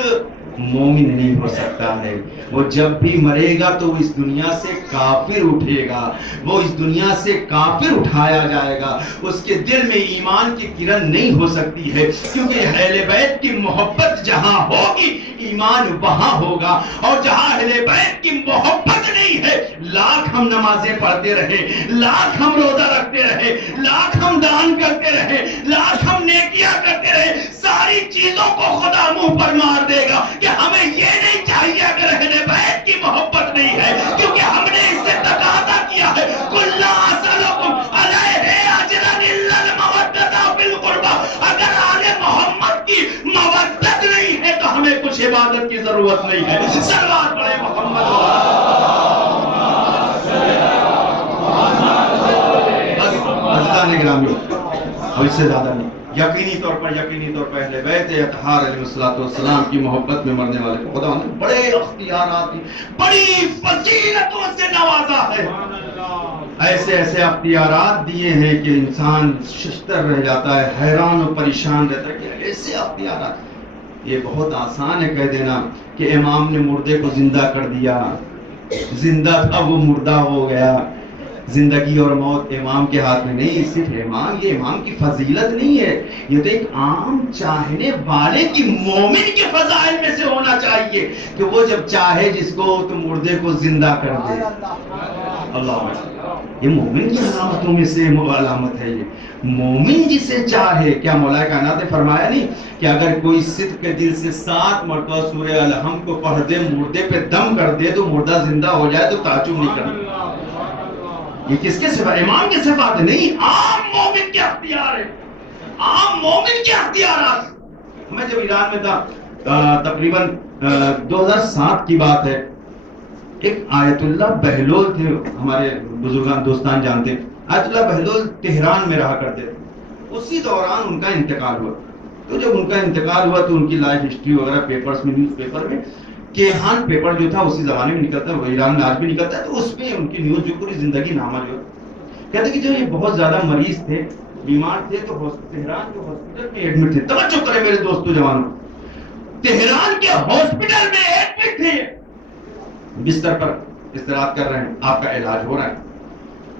مومن نہیں ہو سکتا ہے. وہ جب بھی مرے گا تو وہ اس دنیا سے کافر اٹھے گا, وہ اس دنیا سے کافر اٹھایا جائے گا. اس کے دل میں ایمان کی کرن نہیں ہو سکتی ہے, کیونکہ اہل بیت کی محبت جہاں ہوگی ایمان وہاں ہوگا, اور جہاں اہل بیت کی محبت نہیں ہے, لاکھ ہم نمازیں پڑھتے رہے, لاکھ ہم روزہ رکھتے رہے, لاکھ ہم دان کرتے رہے, لاکھ ہم نیکیاں کرتے رہے, ساری چیزوں کو خدا منہ پر مار دے گا کہ ہمیں یہ نہیں چاہیے اگر اہل بیت کی محبت نہیں ہے, کیونکہ ہم نے اس سے تقاضا کیا ہے قل لا اسألکم علیہ اجرا الا المودۃ فی القربى. اگر آل محمد کی مودت نہیں ہے تو ہمیں کچھ عبادت کی ضرورت نہیں ہے. صلوات پڑھے محمد. عزیزان گرامی, اور اس سے زیادہ نہیں. یقینی طور پر اہل بیت اطہار علیہ السلام کی محبت میں مرنے والے کو خدا نے بڑے اختیارات دی, بڑی فضیلتوں سے نوازا ہے. ایسے ایسے اختیارات دیے ہیں کہ انسان ششتر رہ جاتا ہے, حیران و پریشان رہتا ہے کہ ایسے اختیارات. یہ بہت آسان ہے کہہ دینا کہ امام نے مردے کو زندہ کر دیا, زندہ تھا وہ مردہ ہو گیا. زندگی اور موت امام کے ہاتھ میں نہیں. صرف امام, یہ امام کی فضیلت نہیں ہے, یہ تو ایک عام چاہنے والے کی مومن کے فضائل میں سے ہونا چاہیے کہ وہ جب چاہے جس کو تو مردے کو زندہ کر دے. اللہ, یہ مومن کی علامتوں میں سے علامت ہے. یہ مومن جسے چاہے, کیا مولا کائنات نے فرمایا نہیں کہ اگر کوئی صدق کے دل سے 7 مرتبہ سورہ الحمد کو پڑھ دے, مردے پہ دم کر دے تو مردہ زندہ ہو جائے تو تعجب نہیں کرنا. یہ کس کے صفات؟ امام کے صفات نہیں, عام مومن کے اختیار ہے, عام مومن کے اختیارات. میں جب ایران میں تھا تقریباً 2007 کی بات ہے, ایک آیت اللہ بہلول تھے, ہمارے بزرگان دوستان جانتے. آیت اللہ بہلول تہران میں رہا کرتے تھے. اسی دوران ان کا انتقال ہوا. تو جب ان کا انتقال ہوا تو ان کی لائف ہسٹری وغیرہ پیپرز میں, نیوز پیپر میں, کیہان پیپر جو تھا اسی زمانے میں نکلتا ہے, وہ ایران میں آج بھی نکلتا ہے, تو اس میں ان کی نیوز جو پوری زندگی نامہ جو کہتے کہ جو یہ بہت زیادہ مریض تھے, بیمار تھے, تو تہران کے ہاسپٹل میں ایڈمٹ تھے. توجہ کریں میرے دوستو جوانوں, تہران کے ہاسپٹل میں ایڈمٹ تھے, بستر پر استراحت کر رہے ہیں, آپ کا علاج ہو رہا ہے.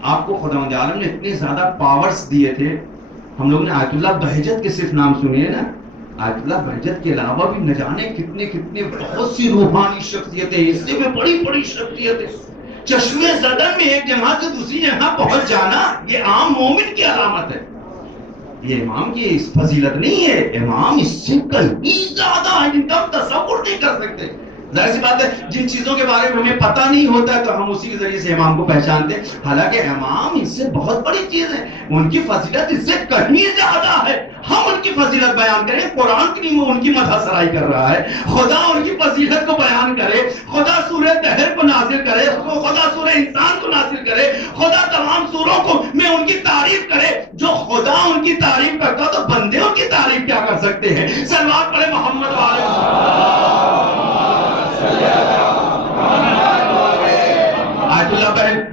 آپ کو خداوند عالم نے اتنے زیادہ پاورز دیے تھے. ہم لوگ نے آیت اللہ بہجت کے صرف نام سنے نا, آیت اللہ بہجت کے علاوہ بھی نہ جانے کتنے کتنے بہت سی روحانی شخصیتیں, اس سے بھی بڑی بڑی شخصیتیں. چشمے زدن میں ایک جگہ سے دوسری جگہ پہنچ جانا یہ عام مومن کی علامت ہے. یہ امام کی فضیلت نہیں ہے، امام اس سے کہیں زیادہ ہے جن کا ہم تصور نہیں کر سکتے. ظاہر سی بات ہے جن چیزوں کے بارے میں ہمیں پتہ نہیں ہوتا ہے تو ہم اسی کے ذریعے سے امام کو پہچانتے ہیں. حالانکہ امام اس سے بہت بڑی چیز ہے، ان کی فضیلت اس سے کہیں زیادہ ہے. ہم ان کی فضیلت بیان کریں، قرآن کریم ان کی مدح سرائی کر رہا ہے. خدا ان کی فضیلت کو بیان کرے، خدا سورہ دہر کو نازل کرے، خدا سورہ انسان کو نازل کرے، خدا تمام سوروں کو میں ان کی تعریف کرے. جو خدا ان کی تعریف کرتا تو بندے ان کی تعریف کیا کر سکتے ہیں؟ صلوات پڑھے محمد والے.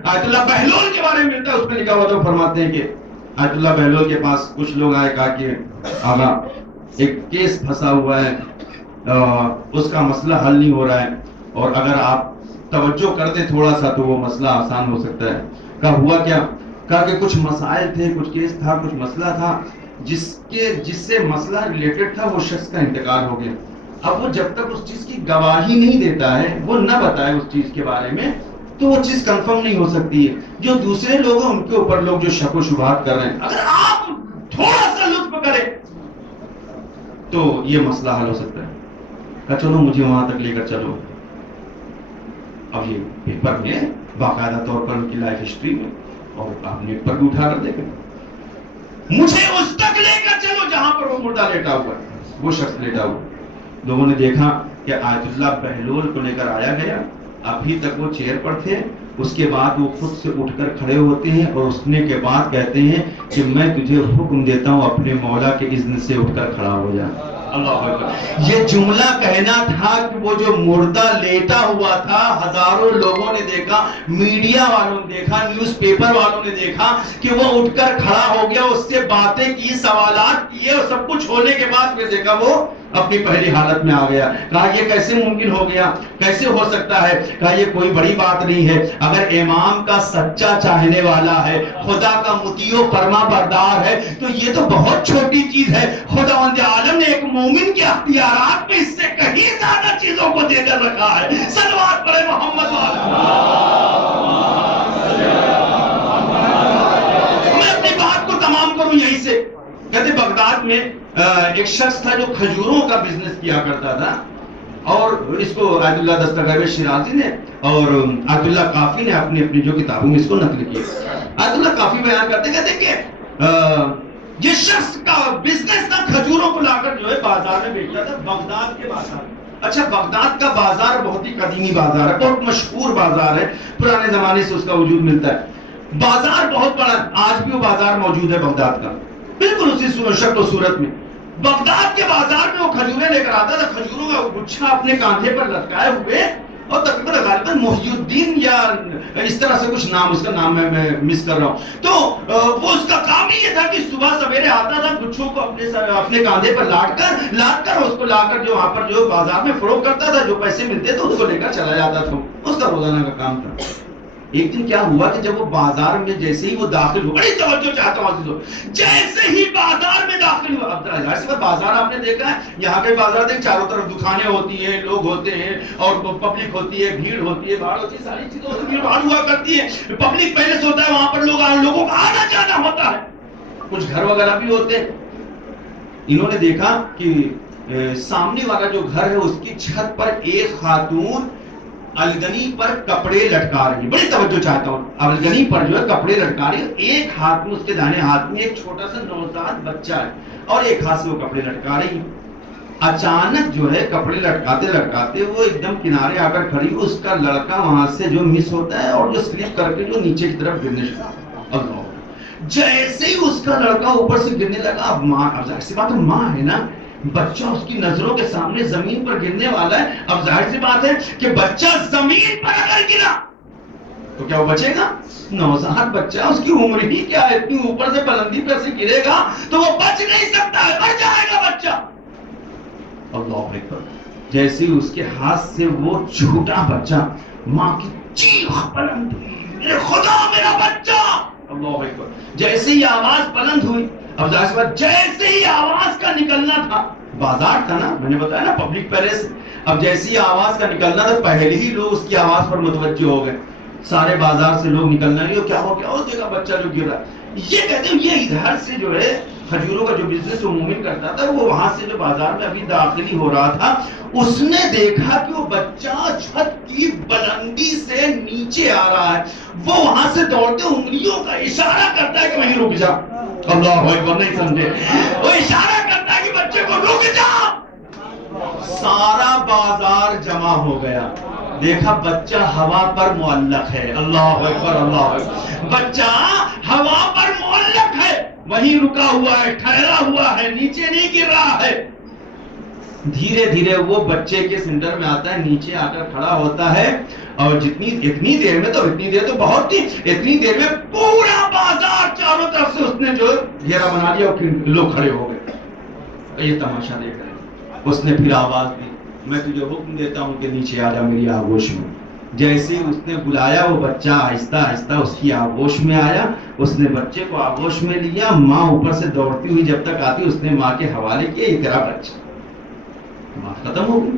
آیت اللہ بہلول کے بارے میں ملتا ہے، اس میں لکھا ہوا تو فرماتے ہیں کہ آیت اللہ بہلول کے پاس کچھ لوگ آئے، کہا کہ آقا ایک کیس پھنسا ہوا ہے، اس کا مسئلہ حل نہیں ہو رہا ہے، اور اگر آپ توجہ کرتے تھوڑا سا تو وہ مسئلہ آسان ہو سکتا ہے. کہا ہوا کیا؟ کہا کہ کچھ مسائل تھے، کچھ کیس تھا، کچھ مسئلہ تھا جس سے مسئلہ ریلیٹڈ تھا، وہ شخص کا انتقال ہو گیا. اب وہ جب تک اس چیز کی گواہی نہیں دیتا ہے، وہ نہ بتائے اس چیز کے بارے میں، تو وہ چیز کنفرم نہیں ہو سکتی ہے. جو دوسرے لوگ ہیں ان کے اوپر لوگ جو شک و شبہات کر رہے ہیں، اگر آپ تھوڑا سا لطف کریں تو یہ مسئلہ حل ہو سکتا ہے. کہا چلو مجھے وہاں تک لے کر چلو. اب یہ پیپر میں باقاعدہ طور پر ان کی لائف ہسٹری میں، اور آپ نیٹ پر بھی اٹھا کر دیکھیں، مجھے اس تک لے کر چلو جہاں پر وہ مردہ لیٹا ہوا ہے، وہ شخص لیٹا ہوا. لوگوں نے دیکھا کہ آیت اللہ بہلول کو لے کر آیا گیا، ابھی تک وہ چیئر پر تھے، اس کے بعد وہ خود سے اٹھ کر کھڑے ہوتے ہیں اور اٹھنے کے بعد کہتے ہیں کہ میں تجھے حکم دیتا ہوں اپنے مولا کے اذن سے اٹھ کر کھڑا ہو جا. اللہ اکبر. یہ جملہ کہنا تھا کہ وہ جو مردہ لیٹا ہوا تھا، ہزاروں لوگوں نے دیکھا، میڈیا والوں نے دیکھا، نیوز پیپر والوں نے دیکھا کہ وہ اٹھ کر کھڑا ہو گیا، اس سے باتیں کی، سوالات کیے، اور سب کچھ ہونے کے بعد پھر دیکھا وہ اپنی پہلی حالت میں آ گیا. کہا یہ کیسے ممکن ہو گیا، کیسے ہو سکتا ہے؟ کہا یہ کوئی بڑی بات نہیں ہے. اگر امام کا سچا چاہنے والا ہے، خدا کا مطیع و فرما بردار ہے، تو یہ تو بہت چھوٹی چیز ہے. خداوند عالم نے ایک مومن کے اختیارات میں اس سے کہیں زیادہ چیزوں کو دے کر رکھا ہے. صلوات پڑھے محمد والے. میں اپنی بات کو تمام کروں یہیں سے. کہتے بغداد میں ایک شخص تھا جو کھجوروں کا بزنس کیا کرتا تھا، اور اس کو آیت اللہ دستگیر شیرازی نے اور آیت اللہ کافی نے اپنی جو کتابوں میں اس کو نقل کیا. آیت اللہ کافی بیان کرتے کہتے کہ یہ شخص کا بزنس تھا، کھجوروں کو لا کر جو ہے بازار میں بیچتا تھا، بغداد کے بازار. اچھا، بغداد کا بازار بہت ہی قدیمی بازار ہے، بہت مشہور بازار ہے، پرانے زمانے سے اس کا وجود ملتا ہے. بازار بہت بڑا، آج بھی وہ بازار موجود ہے بغداد کا، بالکل اسی شکل و صورت میں. بغداد کے بازار میں وہ کھجوریں لے کر آتا تھا، کھجوروں کا گچھا اپنے کاندھے پر لٹکائے ہوئے، اور تقریباً غالباً محی الدین یا اس طرح سے کچھ نام، اس کا نام میں مس کر رہا ہوں. تو وہ اس کا کام ہی یہ تھا کہ صبح سویرے آتا تھا، گچھوں کو اپنے کاندھے پر لاٹ کر اس کو لا کر جو وہاں پر جو بازار میں فروخت کرتا تھا، جو پیسے ملتے تھے اس کو لے کر چلا جاتا تھا. اس کا روزانہ کا کام تھا. ایک دن کیا ہوا کہ جب وہ بازار میں جیسے ہی وہ داخل ہوا، بڑی توجہ چاہتا ہوں عزیزو، جیسے ہی بازار میں داخل ہوا، اب ظاہر سی بات بازار آپ نے دیکھا ہے، یہاں کے بازار دیکھ، چاروں طرف دکانیں ہوتی ہیں، لوگ ہوتے ہیں، اور پبلک ہوتی ہے، بھیڑ ہوتی ہے، باہر ہوتی ہے، ساری چیزوں سے بھیڑ بھاڑ ہوا کرتی ہے. پبلک پیلس ہوتا ہے، وہاں پر لوگوں کا آنا جانا ہوتا ہے، کچھ گھر وغیرہ بھی ہوتے ہیں. انہوں نے دیکھا کہ سامنے والا جو گھر ہے اس کی چھت پر ایک خاتون الگنی پر کپڑے لٹکا رہی ہے. بڑی توجہ چاہتا ہوں، الگنی پر جو ہے کپڑے لٹکا رہی ہے، ایک ہاتھ میں، اس کے دائیں ہاتھ میں ایک چھوٹا سا نوزاد بچہ ہے، اور ایک ہاتھ سے وہ کپڑے لٹکا رہی ہے. اچانک جو ہے کپڑے لٹکاتے وہ ایک دم کنارے آ کر کھڑی، اس کا لڑکا وہاں سے جو مس ہوتا ہے اور جو سلپ کر کے جو نیچے کی طرف گرنے لگا. جیسے ہی اس کا لڑکا اوپر سے گرنے لگا، اب ماں، اب ظاہر سی بات ہے ماں ہے نا، بچہ اس کی نظروں کے سامنے زمین پر گرنے والا ہے. اب ظاہر سی بات ہے کہ بچہ زمین پر اگر گرا تو کیا وہ بچے گا؟ نوزاد بچہ، اس کی عمر ہی کیا ہے، اتنی اوپر سے بلندی پر سے گرے گا تو وہ بچ نہیں سکتا ہے، مر جائے گا بچہ. اللہ اکبر. جیسے اس کے ہاتھ سے وہ چھوٹا بچہ، ماں کی چیخ بلند ہوئی، خدا میرا بچہ. اللہ اکبر. جیسے ہی آواز بلند ہوئی، اب ظاہر سی بات جیسے ہی آواز کا نکلنا تھا، بازار تھا نا، میں نے بتایا نا پبلک پیلس، اب جیسے ہی آواز کا نکلنا تھا، پہلے ہی لوگ اس کی آواز پر متوجہ ہو گئے. سارے بازار سے لوگ نکلنا ہے، کیا ہو دیکھا بچہ جو گر رہا ہے. یہ کہتے ہیں یہ ادھر سے جو ہے کھجوروں کا جو بزنس وہ مومن کرتا تھا، وہ وہاں سے جو بازار میں ابھی داخلی ہو رہا تھا، اس نے دیکھا کہ وہ بچہ چھت کی بلندی سے نیچے آ رہا ہے. وہ وہاں سے دوڑتے انگلیوں کا اشارہ کرتا ہے کہ وہیں رک جا. اللہ اکبر، نہیں سمجھے؟ وہ اشارہ کرتا ہے کہ بچے کو رک جا. سارا بازار جمع ہو گیا، دیکھا بچہ ہوا پر معلق ہے. اللہ اکبر، اللہ اکبر. بچہ ہوا پر معلق ہے، وہیں رکا ہوا ہے، ٹھہرا ہوا ہے، نیچے نہیں گر رہا ہے. دھیرے دھیرے وہ بچے کے سینٹر میں آتا ہے، نیچے آ کر کھڑا ہوتا ہے، اور اتنی دیر میں تو بہت تھی، اتنی دیر میں پورا بازار چاروں طرف سے اس نے جو گھیرا بنا لیا اور لوگ کھڑے ہو گئے. یہ تماشا دیکھ رہے ہیں. اس نے پھر آواز دی، میں تجھے حکم دیتا ہوں کہ نیچے آ جا میری آغوش میں. جیسے ہی اس نے بلایا، وہ بچہ آہستہ آہستہ اس کی آغوش میں آیا. اس نے بچے کو آغوش میں لیا. ماں اوپر سے دوڑتی ہوئی جب تک آتی، اس نے ماں کے حوالے کیا، یہ تیرا بچہ. بات ختم ہو گئی.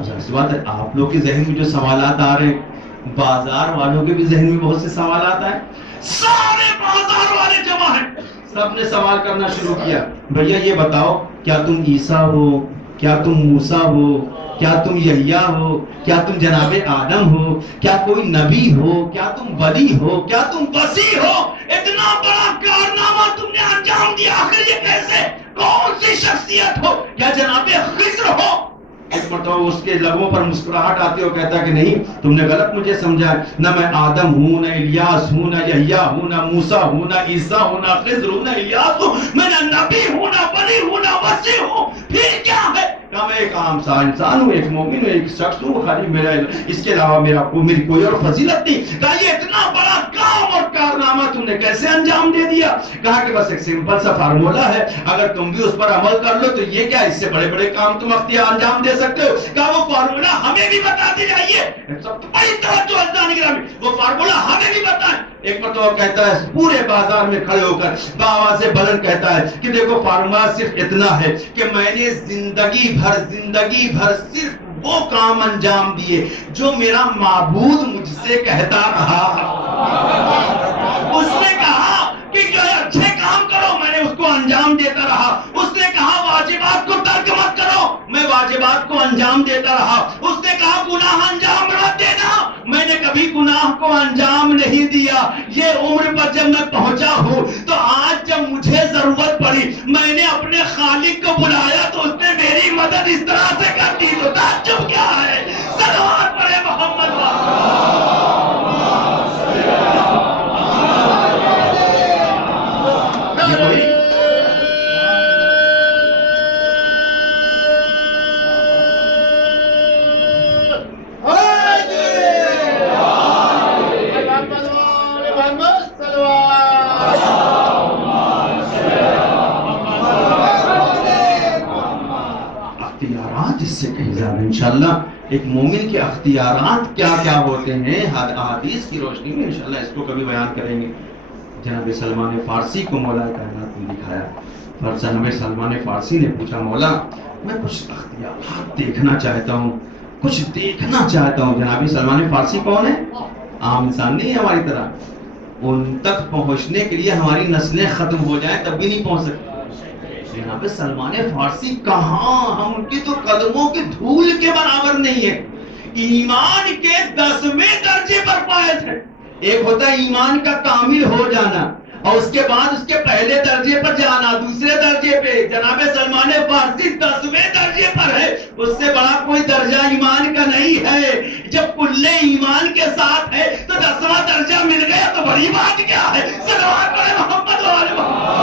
اچھا اس بات ہے، آپ لوگ کے ذہن میں جو سوالات آ رہے ہیں، بازار والوں کے بھی ذہن میں بہت سے سوالات آئے. سارے بازار والے جمع ہیں، سب نے سوال کرنا شروع کیا. بھیا یہ بتاؤ، کیا تم عیسیٰ ہو؟ کیا تم موسیٰ ہو؟ کیا تم یحییٰ ہو؟ کیا تم جناب آدم ہو؟ کیا کوئی نبی ہو؟ کیا تم ولی ہو؟ کیا تم وسیع ہو؟ اتنا بڑا کارنامہ تم نے انجام دیا، آخر یہ کیسے؟ کون سی شخصیت ہو؟ کیا جناب خضر ہو؟ ایک مرتبہ اس کے لبوں پر مسکراہٹ آتی ہے، کہتا کہ نہیں، تم نے غلط مجھے سمجھا. نہ میں آدم ہوں، نہ الیاس ہوں، نہ یحییٰ ہوں، نہ موسیٰ ہوں، نہ عیسیٰ ہوں، نہ خضر ہوں، نہ الیاس ہوں. میں نہ نبی ہوں، نہ ولی ہوں، نہ وسیع ہوں. پھر کیا ہے؟ کہ میں ایک عام سا انسان ہوں، ایک مومن ہوں، ایک شخص ہوں. خالی میرا اس کے علاوہ میری کوئی اور فضیلت نہیں. کہا یہ اتنا بڑا کام اور کارنامہ تم نے کیسے انجام دے دیا؟ کہا کہ بس ایک سمپل سا فارمولا ہے، اگر تم بھی اس پر عمل کر لو تو یہ کیا، اس سے بڑے بڑے کام تم انجام دے سکتے ہو. کہا وہ فارمولا ہمیں بھی بتاتے جائیے. سب تو بڑی توجہ اللہ نگرامی، وہ فارمولا ہمیں بھی بتائیں. ایک مرتبہ کہتا ہے، پورے بازار میں کھڑے ہو کر بآواز بلند کہتا ہے کہ دیکھو فارمولا صرف اتنا ہے کہ میں نے زندگی بھر صرف وہ کام انجام دیے جو میرا معبود مجھ سے کہتا رہا. اس نے کہا کہ جو اچھے کام کرو، میں نے اس کو انجام دیتا رہا. اس نے کہا واجبات کو ترک مت کرو، میں واجبات کو انجام دیتا رہا. اس نے کہا گناہ انجام مت دینا، میں نے کبھی گناہ کو انجام نہیں دیا. یہ عمر پر جب میں پہنچا ہوں تو آج جب مجھے ضرورت پڑی، میں نے اپنے خالق کو بلایا تو اس نے میری مدد اس طرح سے کر دی. تو تعجب کیا ہے؟ صلوات پڑھے محمد اختیارات اس سے کہیں زیادہ انشاءاللہ ایک مومن کے اختیارات کیا کیا ہوتے ہیں احادیث کی روشنی میں انشاءاللہ اس کو کبھی بیان کریں گے. جناب سلمان فارسی کو مولا کائنات نے دکھایا. جناب سلمان فارسی نے پوچھا مولا میں کچھ اختیارات دیکھنا چاہتا ہوں، کچھ دیکھنا چاہتا ہوں. جناب سلمان فارسی کون ہے؟ عام انسان نہیں ہے ہماری طرح. ان تک پہنچنے کے لیے ہماری نسلیں ختم ہو جائیں تب بھی نہیں پہنچ سکتی. جناب سلمان فارسی کہاں، ہم ان کی تو قدموں کے دھول کے برابر نہیں ہے. ایمان کے 10ویں درجے پر پائے تھے. ایک ہوتا ہے ایمان کا کامل ہو جانا، اور اس کے بعد اس کے پہلے درجے پر جانا، دوسرے درجے پہ. جناب سلمان فارسی 10ویں درجے پر ہے. اس سے بڑا کوئی درجہ ایمان کا نہیں ہے. جب کل ایمان کے ساتھ ہے تو 10واں درجہ مل گیا تو بڑی بات کیا ہے؟ صلوات پڑھے محمد و آل محمد.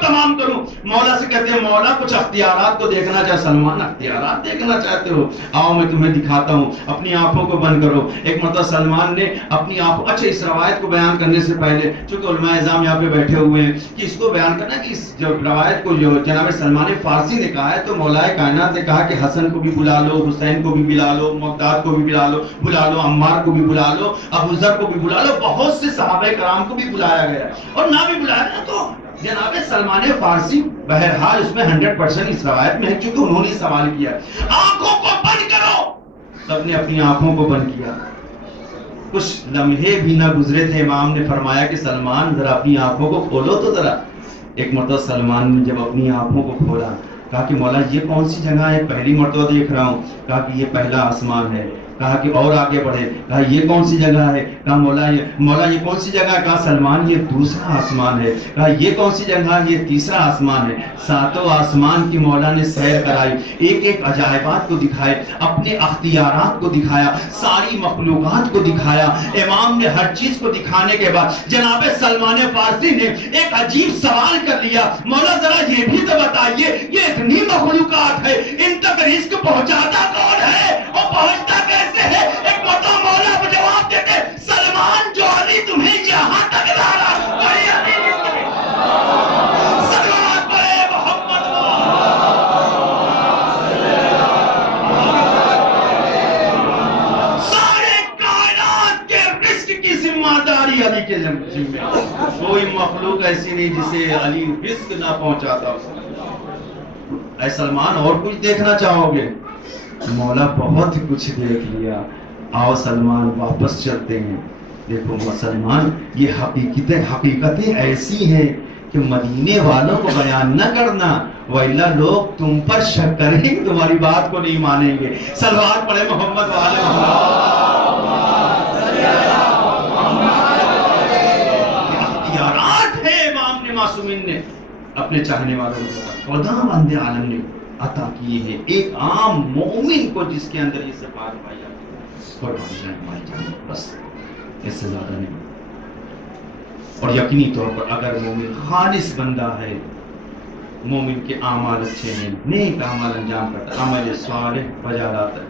تمام کروں. مولا سے کہتے ہیں مولا کچھ اختیارات کو دیکھنا چاہے. سلمان اختیارات دیکھنا چاہتے ہو؟ آؤ میں تمہیں دکھاتا ہوں. اپنی آنکھوں کو بند کرو. ایک مرتبہ سلمان نے اپنی آنکھوں، اچھا اس روایت کو بیان کرنے سے پہلے چونکہ علماء اعظام یہاں پہ بیٹھے ہوئے ہیں کہ اس کو بیان کرنا کہ اس جو روایت کو جو جناب سلمان فارسی نے کہا ہے تو مولا کائنات نے کہا کہ حسن کو بھی بلا لو، حسین کو بھی بلا لو، مقداد کو بھی بلا لو، عمار کو بھی بلا لو، ابو ذر کو بھی بلا لو. بہت سے صحابہ کرام کو بھی بلایا گیا، اور نہ بھی بلایا نا تو جناب سلمان فارسی بہرحال اس میں 100% اس روایت میں ہے کیونکہ انہوں نے سوال کیا آنکھوں کو بند کرو، سب نے اپنی آنکھوں کو بند کیا. کچھ لمحے بھی نہ گزرے تھے امام نے فرمایا کہ سلمان ذرا اپنی آنکھوں کو کھولو تو ذرا. ایک مرتبہ سلمان نے جب اپنی آنکھوں کو کھولا کہا کہ مولا یہ کون سی جگہ ہے، پہلی مرتبہ دیکھ رہا ہوں. کہا کہ یہ پہلا آسمان ہے. کہا کہ اور آگے بڑھے. کہا یہ کون سی جگہ ہے. کہا مولا یہ کون سی جگہ ہے. کہا سلمان یہ دوسرا آسمان ہے. کہا یہ کون سی جگہ ہے. یہ تیسرا آسمان ہے. ساتوں آسمان کی مولا نے سیر کرائی، ایک ایک عجائبات کو دکھائے، اپنے اختیارات کو دکھایا، ساری مخلوقات کو دکھایا. امام نے ہر چیز کو دکھانے کے بعد جناب سلمان فارسی نے ایک عجیب سوال کر لیا، مولا ذرا یہ بھی تو بتائیے یہ اتنی مخلوقات ہے ان تک رزق پہنچاتا کون ہے اور پہنچتا کیسے ہے؟ ایک مرتبہ مولا کو جواب دیتے سلمان جو علی تمہیں یہاں تک لا رہا وہی علی سلمان پڑھے محمد سارے کائنات کے رزق کی ذمہ داری علی کے ذمہ. کوئی مخلوق ایسی نہیں جسے علی رزق نہ پہنچاتا ہو. اے سلمان اور کچھ دیکھنا چاہو گے؟ مولا بہت کچھ دیکھ لیا. آؤ سلمان واپس چلتے ہیں. دیکھو سلمان یہ حقیقتیں ایسی ہیں کہ مدینے والوں کو بیان نہ کرنا وَإِلَّا لوگ تم پر شک کریں گے، تمہاری بات کو نہیں مانیں گے. سلوات پڑھے محمد وعلى اختیارات ہے امام نے معصومین نے اپنے چاہنے والوں کو خدا بند عالم نے عطا کیے ہیں. ایک عام مومن کو جس کے اندر یہ صفات پائی جاتی ہے بس اس سے زیادہ نہیں. اور یقینی طور پر اگر مومن خالص بندہ ہے، مومن کے اعمال اچھے ہیں، نیک اعمال انجام کرتا ہے، عمل صالح بجا لاتا ہے.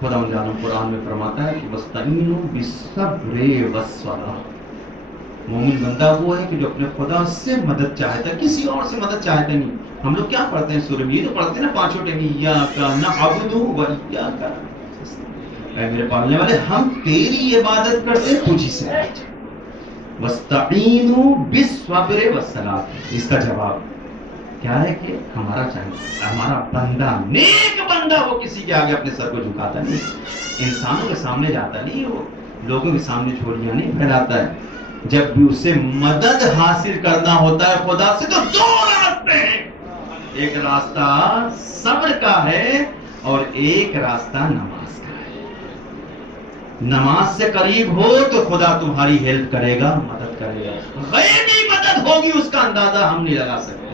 خدا جانم قرآن میں فرماتا ہے کہ وَاسْتَعِینُوا بِالصَّبْرِ وَالصَّلَاةِ. مومن بندہ وہ ہے کہ جو اپنے خدا سے مدد چاہتا ہے، کسی اور سے مدد چاہتا نہیں. ہم لوگ کیا پڑھتے ہیں سورہ میں؟ یہ تو پڑھتے ہیں نا پانچوں ٹائم ایاک نعبد و ایاک. اے میرے پالنے والے ہم تیری عبادت کرتے ہیں، تجھی سے. وَاسْتَعِینُوا بِالصَّبْرِ وَالصَّلَاةِ. اس کا جواب کیا ہے کہ ہمارا بندہ نیک بندہ وہ کسی کے آگے اپنے سر کو جھکاتا نہیں، انسانوں کے سامنے جاتا نہیں، وہ لوگوں کے سامنے جھولیاں نہیں پھیلاتا ہے. جب بھی اسے مدد حاصل کرنا ہوتا ہے خدا سے تو دو راستے ہیں، ایک راستہ صبر کا ہے اور ایک راستہ نماز کا ہے. نماز سے قریب ہو تو خدا تمہاری ہیلپ کرے گا، مدد کرے گا. غیبی مدد ہوگی اس کا اندازہ ہم نہیں لگا سکتے.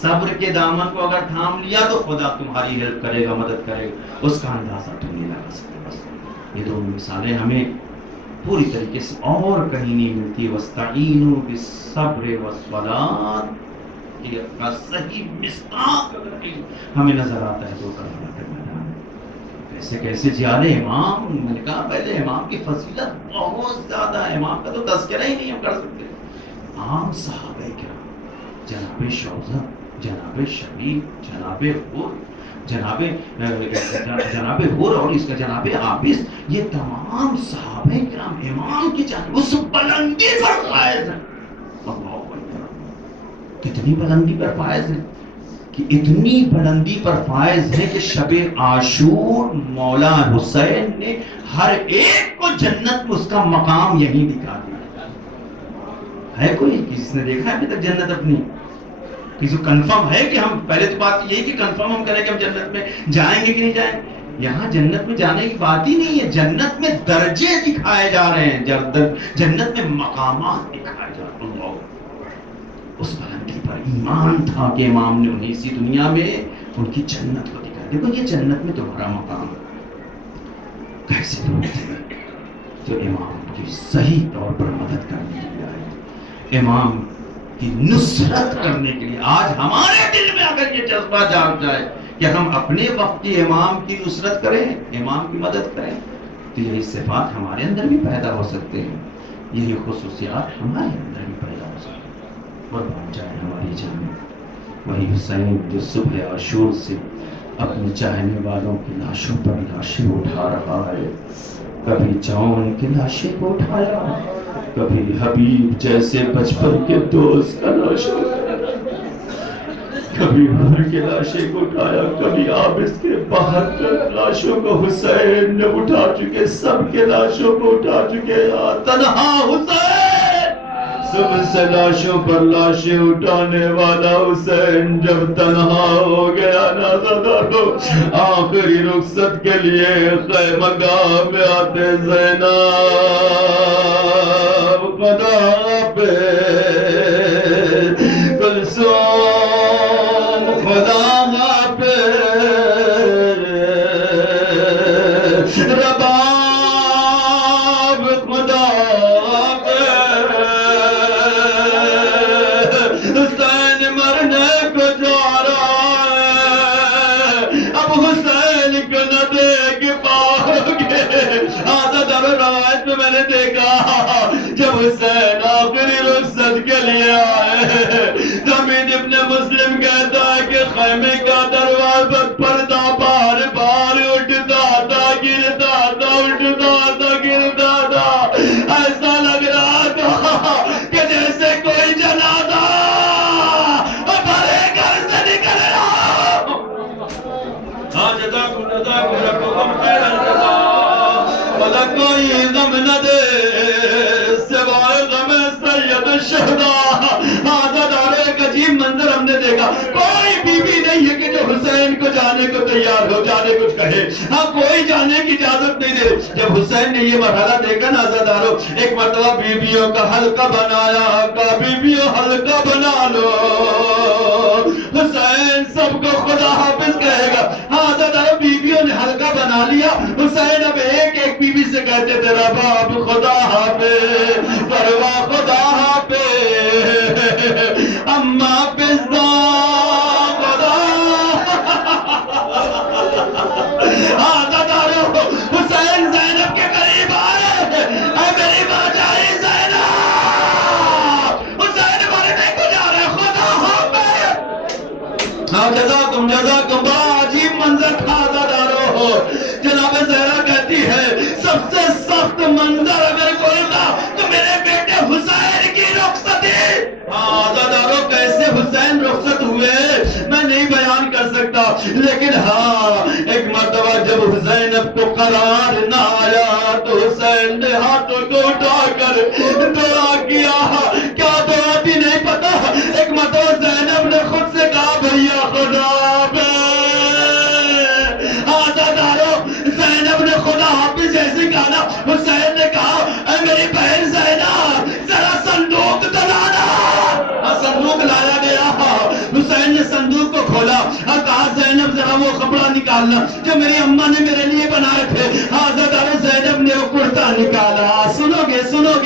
صبر کے دامن کو اگر تھام لیا تو خدا تمہاری ہیلپ کرے گا، مدد کرے گا، اس کا اندازہ تم نہیں لگا سکتے. بس یہ دونوں مثالیں ہمیں پوری طریقے سے اور کہیں نہیں ملتی. وَاسْتَعِینُوا بِالصَّبْرِ وَالصَّلَاةِ کا صحیح مصداق ہمیں نظر آتا ہے دو کرنا کرنا. کیسے کیسے جیالے امام. میں نے کہا پہلے امام کی فضیلت بہت زیادہ ہے، امام کا تو تذکرہ ہی نہیں ہم کر سکتے. عام صحابہ کرام جناب شوزہ، جناب شبیب، جناب حور اور اس کا جناب عابس، یہ تمام صحابہ کرام امام کی جانب اس بلندی پر فائز ہیں. اللہ اکبر، کتنی بلندی پر فائز ہیں کہ اتنی بلندی پر فائز ہے کہ شب عاشور مولا حسین نے ہر ایک کو جنت میں اس کا مقام یہی دکھا دیا. ہے کوئی کس نے دیکھا ہے ابھی تک جنت اپنی؟ کسی کو کنفرم ہے کہ ہم پہلے تو بات یہی کہ کنفرم ہم کریں کہ ہم جنت میں جائیں گے کہ نہیں جائیں گے. یہاں جنت میں جانے کی بات ہی نہیں ہے، جنت میں درجے دکھائے جا رہے ہیں، جنت میں مقامات دکھائے جا رہے ہیں. اس بلندی پر ایمان تھا کہ امام نے انہیں اسی دنیا میں ان کی جنت کو دکھایا. دیکھو یہ جنت میں تمہارا مقام. کیسے لوگ تھے جو امام کی صحیح طور پر مدد کرنے کے لیے آئے، امام کی نصرت کرنے کے لیے. آج ہمارے دل میں اگر یہ جذبہ جاگ جائے کہ ہم اپنے وقت کی امام کی نصرت کریں، امام کی مدد کریں، تو یہی صفات ہمارے اندر بھی پیدا ہو سکتے ہیں، یہی خصوصیات ہمارے اندر بھی پیدا ہو سکتے ہیں. اور بن جائے ہماری جان وہی حسین جو صبح عاشور سے اپنے چاہنے والوں کی لاشوں پر لاشیں اٹھا رہا ہے. کبھی جون کی لاشیں کو اٹھایا، کبھی حبیب جیسے بچپن کے دوست کا لاشوں کبھی عمر کے لاشے کو اٹھایا، کبھی آپ اس کے 72 لاشوں کو حسین نے اٹھا چکے، سب کے لاشوں کو اٹھا چکے، تنہا حسین، سب سے لاشوں پر لاشیں اٹھانے والا حسین جب تنہا ہو گیا نازدارو، آخری رخصت کے لیے خیمہ گاہ میں آتے زینب خدا پہ کلثوم خدا پہ رباب خدا پہ حسین مرنے کو جا رہا ہے، اب حسین کو نہ دیکھ پاؤ گے۔ حضرت روایت میں نے دیکھا جب حسین آخری رخصت کے لیے آئے، حمید ابن مسلم کہتا ہے کہ خیمے کا دروازہ پردہ بار بار اٹھتا تھا، گرتا تھا، اٹھتا تھا، گرتا تھا، ایسا لگ رہا تھا کہ جیسے کوئی جنازہ بڑے گھر سے نکل رہا ہو۔ ہاں جزاکم ربکم خیر الجزاء، بھلا کوئی غم نہ دے سوائے غم سید الشہداء۔ ایک عجیب منظر ہم نے دیکھا، کوئی بیوی نہیں ہے کہ جو حسین کو جانے کو تیار ہو، جانے کچھ کہے، ہاں کوئی جانے کی اجازت نہیں دے۔ جب حسین نے یہ مرحلہ دیکھا نا عزادارو، ایک مرتبہ بیویوں کا حلقہ بنایا، کہا بیویوں حلقہ بنا لو، حسین سب کو خدا حافظ کہے گا۔ ہاں عزادارو بیویوں نے حلقہ بنا لیا، حسین اب ایک ایک بیوی سے کہتے تھے رباب خدا حافظ، پروا خدا حافظ، اما پزا خدا دادارو۔ حسین زینب کے قریب آئے، اے میری ماں جائے زینب، حسین مرنے کو جا رہے، خدا حافظ۔ ہاں جزاکم بڑا عجیب منظر تھا دادارو۔ جناب زہرا کہتی ہے سب سے سخت منظر اگر کوئی تھا تو میرے بیٹے حسین کی رخصتی۔ آزادارو کیسے حسین رخصت ہوئے میں نہیں بیان کر سکتا، لیکن ہاں ایک مرتبہ جب زینب کو قرار نہ آیا تو حسین نے ہاتھوں کو اٹھا کر دعا کیا، کیا دعا تھی نہیں پتا۔ ایک مرتبہ زینب نے خود سے کہا بھیا خدا پہ، آزادارو زینب نے خدا حافظ جیسے کہا نا، حسین نے کہا اے میری بہن زینب ذرا صندوق تو لانا۔ صندوق لایا گیا، حسین نے صندوق کو کھولا اور کہا زینب ذرا وہ کپڑا نکالنا جو میری اماں نے میرے لیے بنائے تھے۔ آزادارو زینب نے وہ کرتا نکالا، سنو گے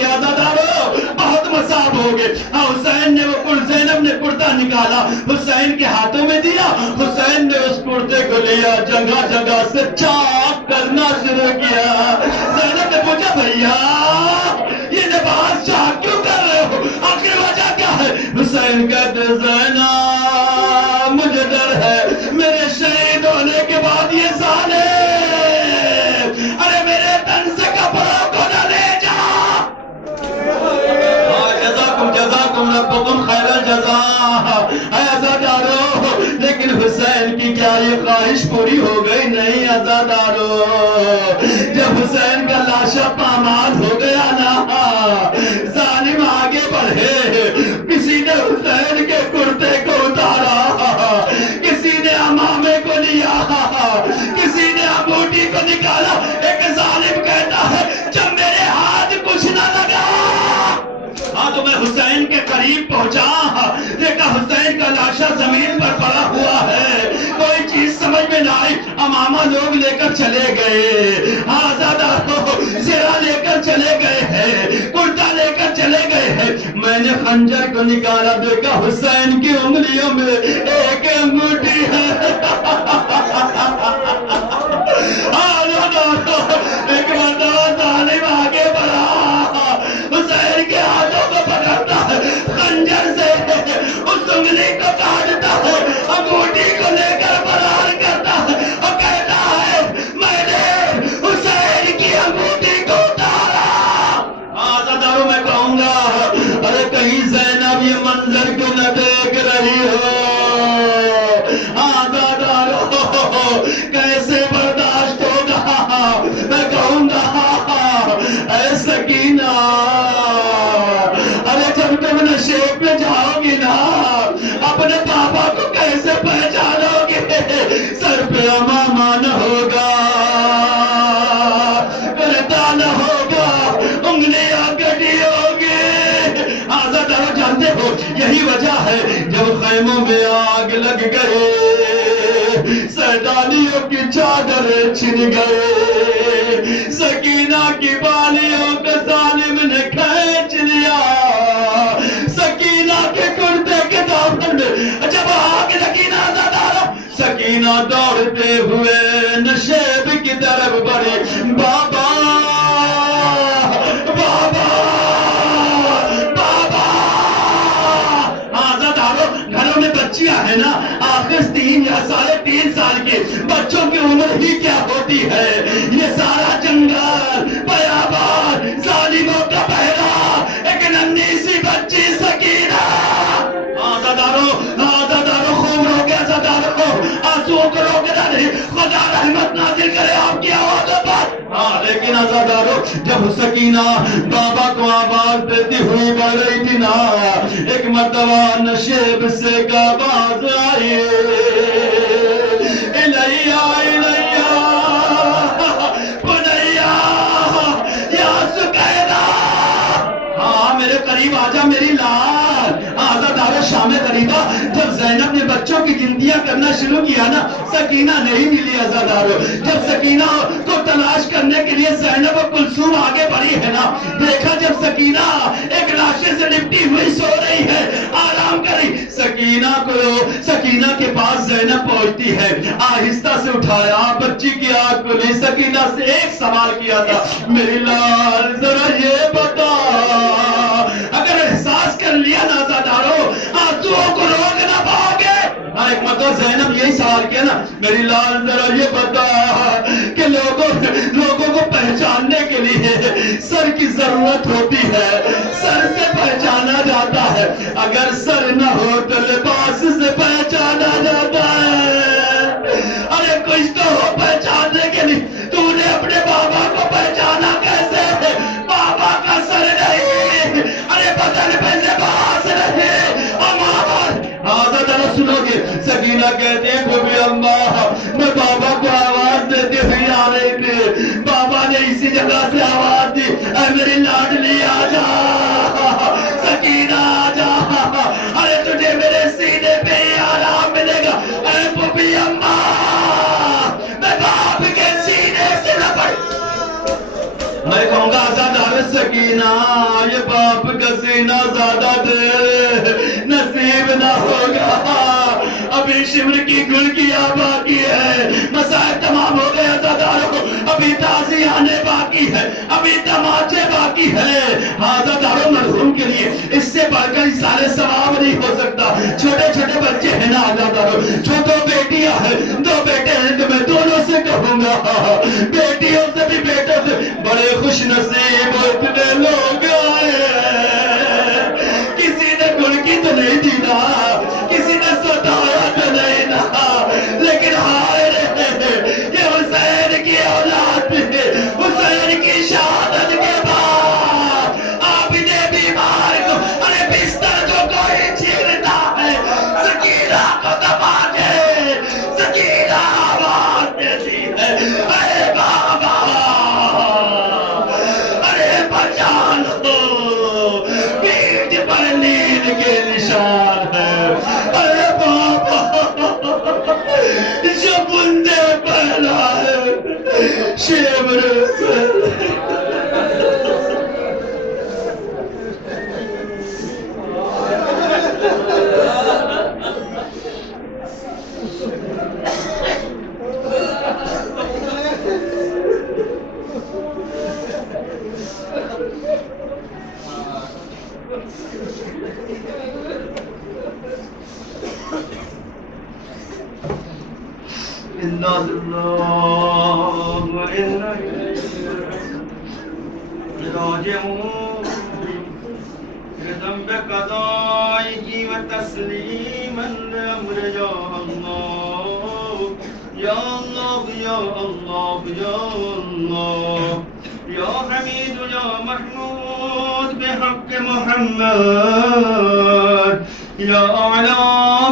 آزادارو بہت مصاب ہو گئے۔ حسین نے وہ زینب نے کرتا نکالا، حسین کے ہاتھوں میں دیا، حسین نے اس کرتے کو لیا، جگہ جگہ سے چاک کرنا شروع کیا۔ زینب نے پوچھا بھیا یہ لباس چاک کیوں کر رہے ہو، آخر وجہ کیا ہے؟ حسین کہتے زینب مجھے ڈر ہے میرے شہید ہونے کے بعد یہ ظالم ارے میرے تن سے کپڑوں کو نہ لے جا۔ جزاکم ربکم خیر الجزاء۔ اے عزادارو لیکن حسین کی کیا یہ خواہش پوری ہو گئی؟ نہیں عزادارو، جب حسین کا لاشا پامال ہو گیا نا، ظالم آگے بڑھے، کسی نے حسین کے کرتے کو اتارا، کسی نے امامے کو لیا، کسی نے انگوٹھی کو نکالا۔ ایک ظالم کہتا ہے جب میرے ہاتھ کچھ نہ لگا، ہاں تو میں حسین کے قریب پہنچا، دیکھا حسین کا لاشا زمین پر پڑا ہوا ہے، کوئی چیز سمجھ میں نہ آئی، امامہ لوگ لے کر چلے گئے، آزادارو زرہ لے کر چلے گئے ہیں، کرتا لے کر چلے گئے ہیں۔ میں نے خنجر کو نکالا، دیکھا حسین کی انگلیوں میں ایک انگوٹھی ہے۔ ایک مرتبہ ظالم آگے بڑھا، حسین کے ہاتھوں کو پکڑتا ہے، خنجر سے اس انگلی کو کاٹتا ہے، انگوٹھی کو لے کر فرار کرتا ہے اور کہتا ہے میں نے حسین کی انگوٹھی کو اتارا۔ آزادارو میں کہوں رہی ہو. آزادارو کیسے برداشت ہوگا؟ میں کہوں گا اے سکینہ، ارے جب تم نشے پہ جاؤ گی نا، اپنے پاپا کو کیسے پہچانو گے؟ سر پہ امامہ نہ ہوگا، کرتا نہ ہوگا، انگلیاں کٹی ہوگی. آزادارو جانتے ہو یہی وجہ ہے جب خیموں میں آگ لگ گئے، سیدانیوں کی چادریں چھن گئے، سکینہ کی بالیوں کو ظالم نے کھینچ لیا. سکینہ کے کرتے کے دامن میں جب آگ لگی نا آزادارو، سکینہ دوڑتے ہوئے نشیب کی طرف بڑھی. بابا بابا بابا. آزادارو گھروں میں بچیاں ہیں نا، آخر 3 یا 3.5 سال کے بچوں کی عمر ہی کیا ہوتی ہے؟ یہ سارا جنگل بیابان ظالموں کا پہرا، ایک ننھی سی بچی سکینہ. آزادارو خوب روکے، آزادارو آنسوؤں کو روکنا نہیں، خدا رحمت نازل کرے آپ کی آوازوں پر. لیکن آزادارو جب سکینہ بابا کو آواز دیتی ہوئی بڑھ رہی تھی نا، ایک مرتبہ نشیب سے ایک آواز آئی، الیہ الیہ بنیا یا سکینہ. ہاں میرے قریب آجا میری لال. آزادارو شام قریبا جب زینب نے بچوں کی گنتیاں کرنا شروع کیا نا، سکینہ نہیں ملی. آزادارو جب سکینہ کو تلاش کرنے کے لیے زینب و کلثوم آگے بڑھی ہے نا، دیکھا جب سکینہ ایک لاشے سے لپٹی ہوئی سو رہی ہے، آرام کری. سکینہ کے پاس زینب پہنچتی ہے، آہستہ سے اٹھایا، بچی کی آنکھ کھلی، سکینہ سے ایک سوال کیا تھا، میری لال ذرا یہ بتا. اگر احساس کر لیا نا آزادارو، آنسوؤں کو روک نہ پاؤ گے. ایک مرتبہ زینب یہی سوال کیا نا، میری لال ذرا یہ بتا کہ لوگوں کو پہچاننے کے لیے سر کی ضرورت ہوتی ہے، سر سے پہچانا جاتا ہے، اگر سر نہ ہو تو لباس سے پہچانا جاتا ہے. ارے کچھ تو ہو پہچاننے کے لیے. تو نے اپنے بابا کو پہچانا کیسے؟ بابا کا سر نہیں، ارے بدن پہ لباس نہیں. آزادارو سنو گے، سکینہ کہتے ہیں بھوبی اماں میں بابا کو آواز دیتے ہوئے آ رہی تھی، بابا نے اسی جگہ سے آواز دی، اے میری لاڈلی آجا سکینہ آجا، ارے تجھے میرے سینے پہ ہی آرام ملے گا. اے بھوبی اماں میں باپ کے سینے سے لپٹ. میں کہوں گا آزادارو سکینہ یہ باپ کا سینہ زیادہ دیر نصیب نہ ہوگا، ابھی شمر کی گلکیاں باقی ہے، مسائل تمام ہو گئے. آزادارو ابھی تازیانے باقی ہے، ابھی تماچے باقی ہے. آزادارو مرحوم کے لیے اس سے بڑھ کر سارے ثواب نہیں ہو سکتا. چھوٹے چھوٹے بچے ہیں نا آزادارو، جو 2 بیٹیاں ہیں 2 بیٹے ہیں، تو میں دونوں سے کہوں گا بیٹیوں سے بھی بیٹوں سے بڑے خوش نصیب اتنے لوگ آئے ہیں. کسی نے گلکی تو نہیں دی نا، کسی نے ستایا تو نہیں نا، لیکن ہائے رہے یہ حسین کی اولاد ہے. حسین کی شہادت کے بعد آپ نے بیمار کو ارے بستر کو کوئی چھیڑتا ہے، سکینہ کو دبا دے، سکینہ آواز دیتی ہے اے بابا ارے پہچان ہو، پیٹھ پر نیل کے نشان ہے. ارے بابا جو بندے پہلا ہے شیور سے. راجعون ذنب قضائی کی تسليما لأمر يا الله يا الله يا الله يا الله يا حميد يا محمود بحق محمد يا أعلى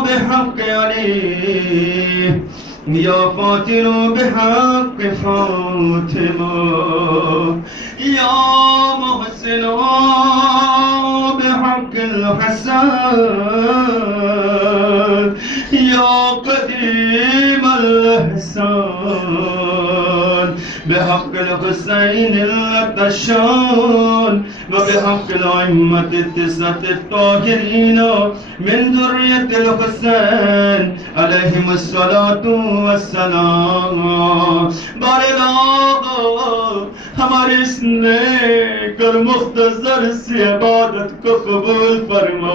بحق علي يا فاتر بحق فاطمة يا محسن بحق الحسن يا قديم الإحسان بحق الحسين الأبتشان وبحق الأئمة التسعة الطاهرين من ذرية الحسين عليهم الصلاة والسلام بارنا ہمارے اس نیک اور مختصر سی عبادت کو قبول فرما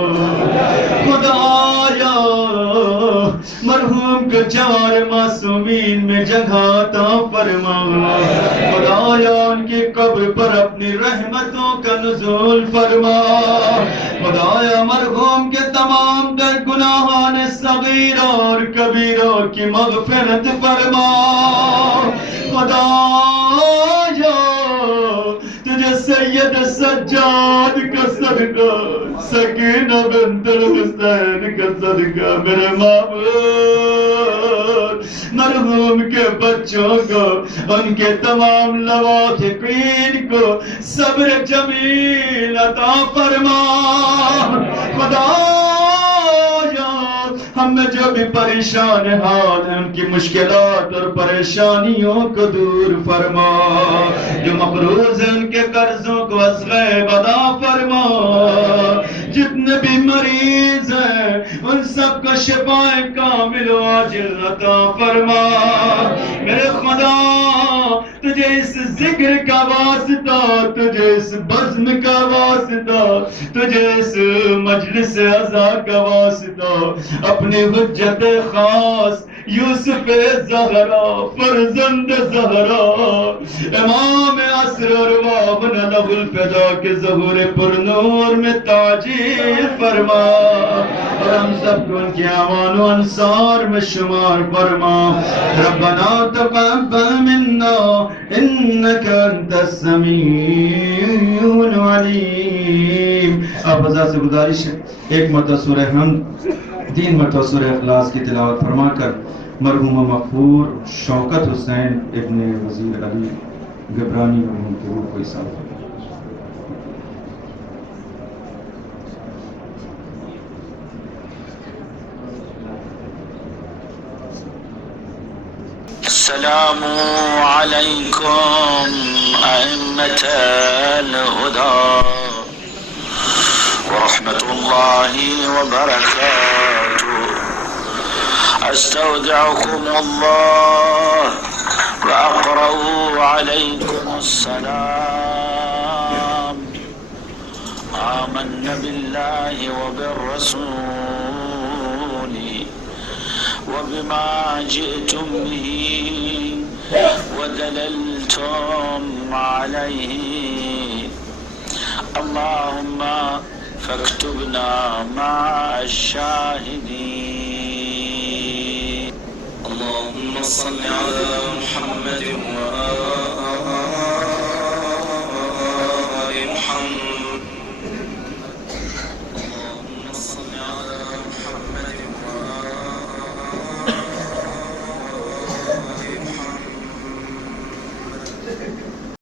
خدایا مرحوم کو چار معصومین میں جگہ عطا فرما خدایا ان کی قبر پر اپنی رحمتوں کا نزول فرما خدایا مرحوم کے تمام در گناہان صغیرہ اور کبیرہ کی مغفرت فرما خدایا تجھے سید سجاد کا صدقہ سکینہ بنت الحسین کا صدقہ میرے معبود مرحوم کے بچوں کو ان کے تمام لواحقین کو صبر جمیل عطا فرما خدایا ہم میں جو بھی پریشان حال ہیں ان کی مشکلات اور پریشانیوں کو دور فرما جو مقروض ہیں ان کے قرضوں کو از غیب ادا فرما جتنے بھی مریض ہیں ان سب کو شفاء کامل و عاجل عطا فرما میرے خدا تجھے اس ذکر کا واسطہ تجھے اس بزم کا واسطہ تجھے اس مجلس عزا کا واسطہ اپنی حجت خاص یوسف زہرا فرزند زہرا امام عصر ارواحنا لہ الفدا کے ظہور پر نور میں تعجیل فرما اور ہم سب کو ان کے اعوان و انصار میں شمار فرما ربنا تقبل منا انك انت السمیع العلیم آپ حضرات سے گزارش ہے ایک مرتبہ سورہ حمد 3 مرتبہ سورہ اخلاص کی تلاوت فرما کر مرحوم مغفور شوکت حسین ابن وزیر علی گبرانی مرحوم کی روح کو حساب السلام عليكم أئمة الهدى ورحمة الله وبركاته أستودعكم الله وأقرأ عليكم السلام آمنا بالله وبالرسول وبما جئتم به ودللتم عليه اللهم فاكتبنا مع الشاهدين اللهم صل على محمد وآله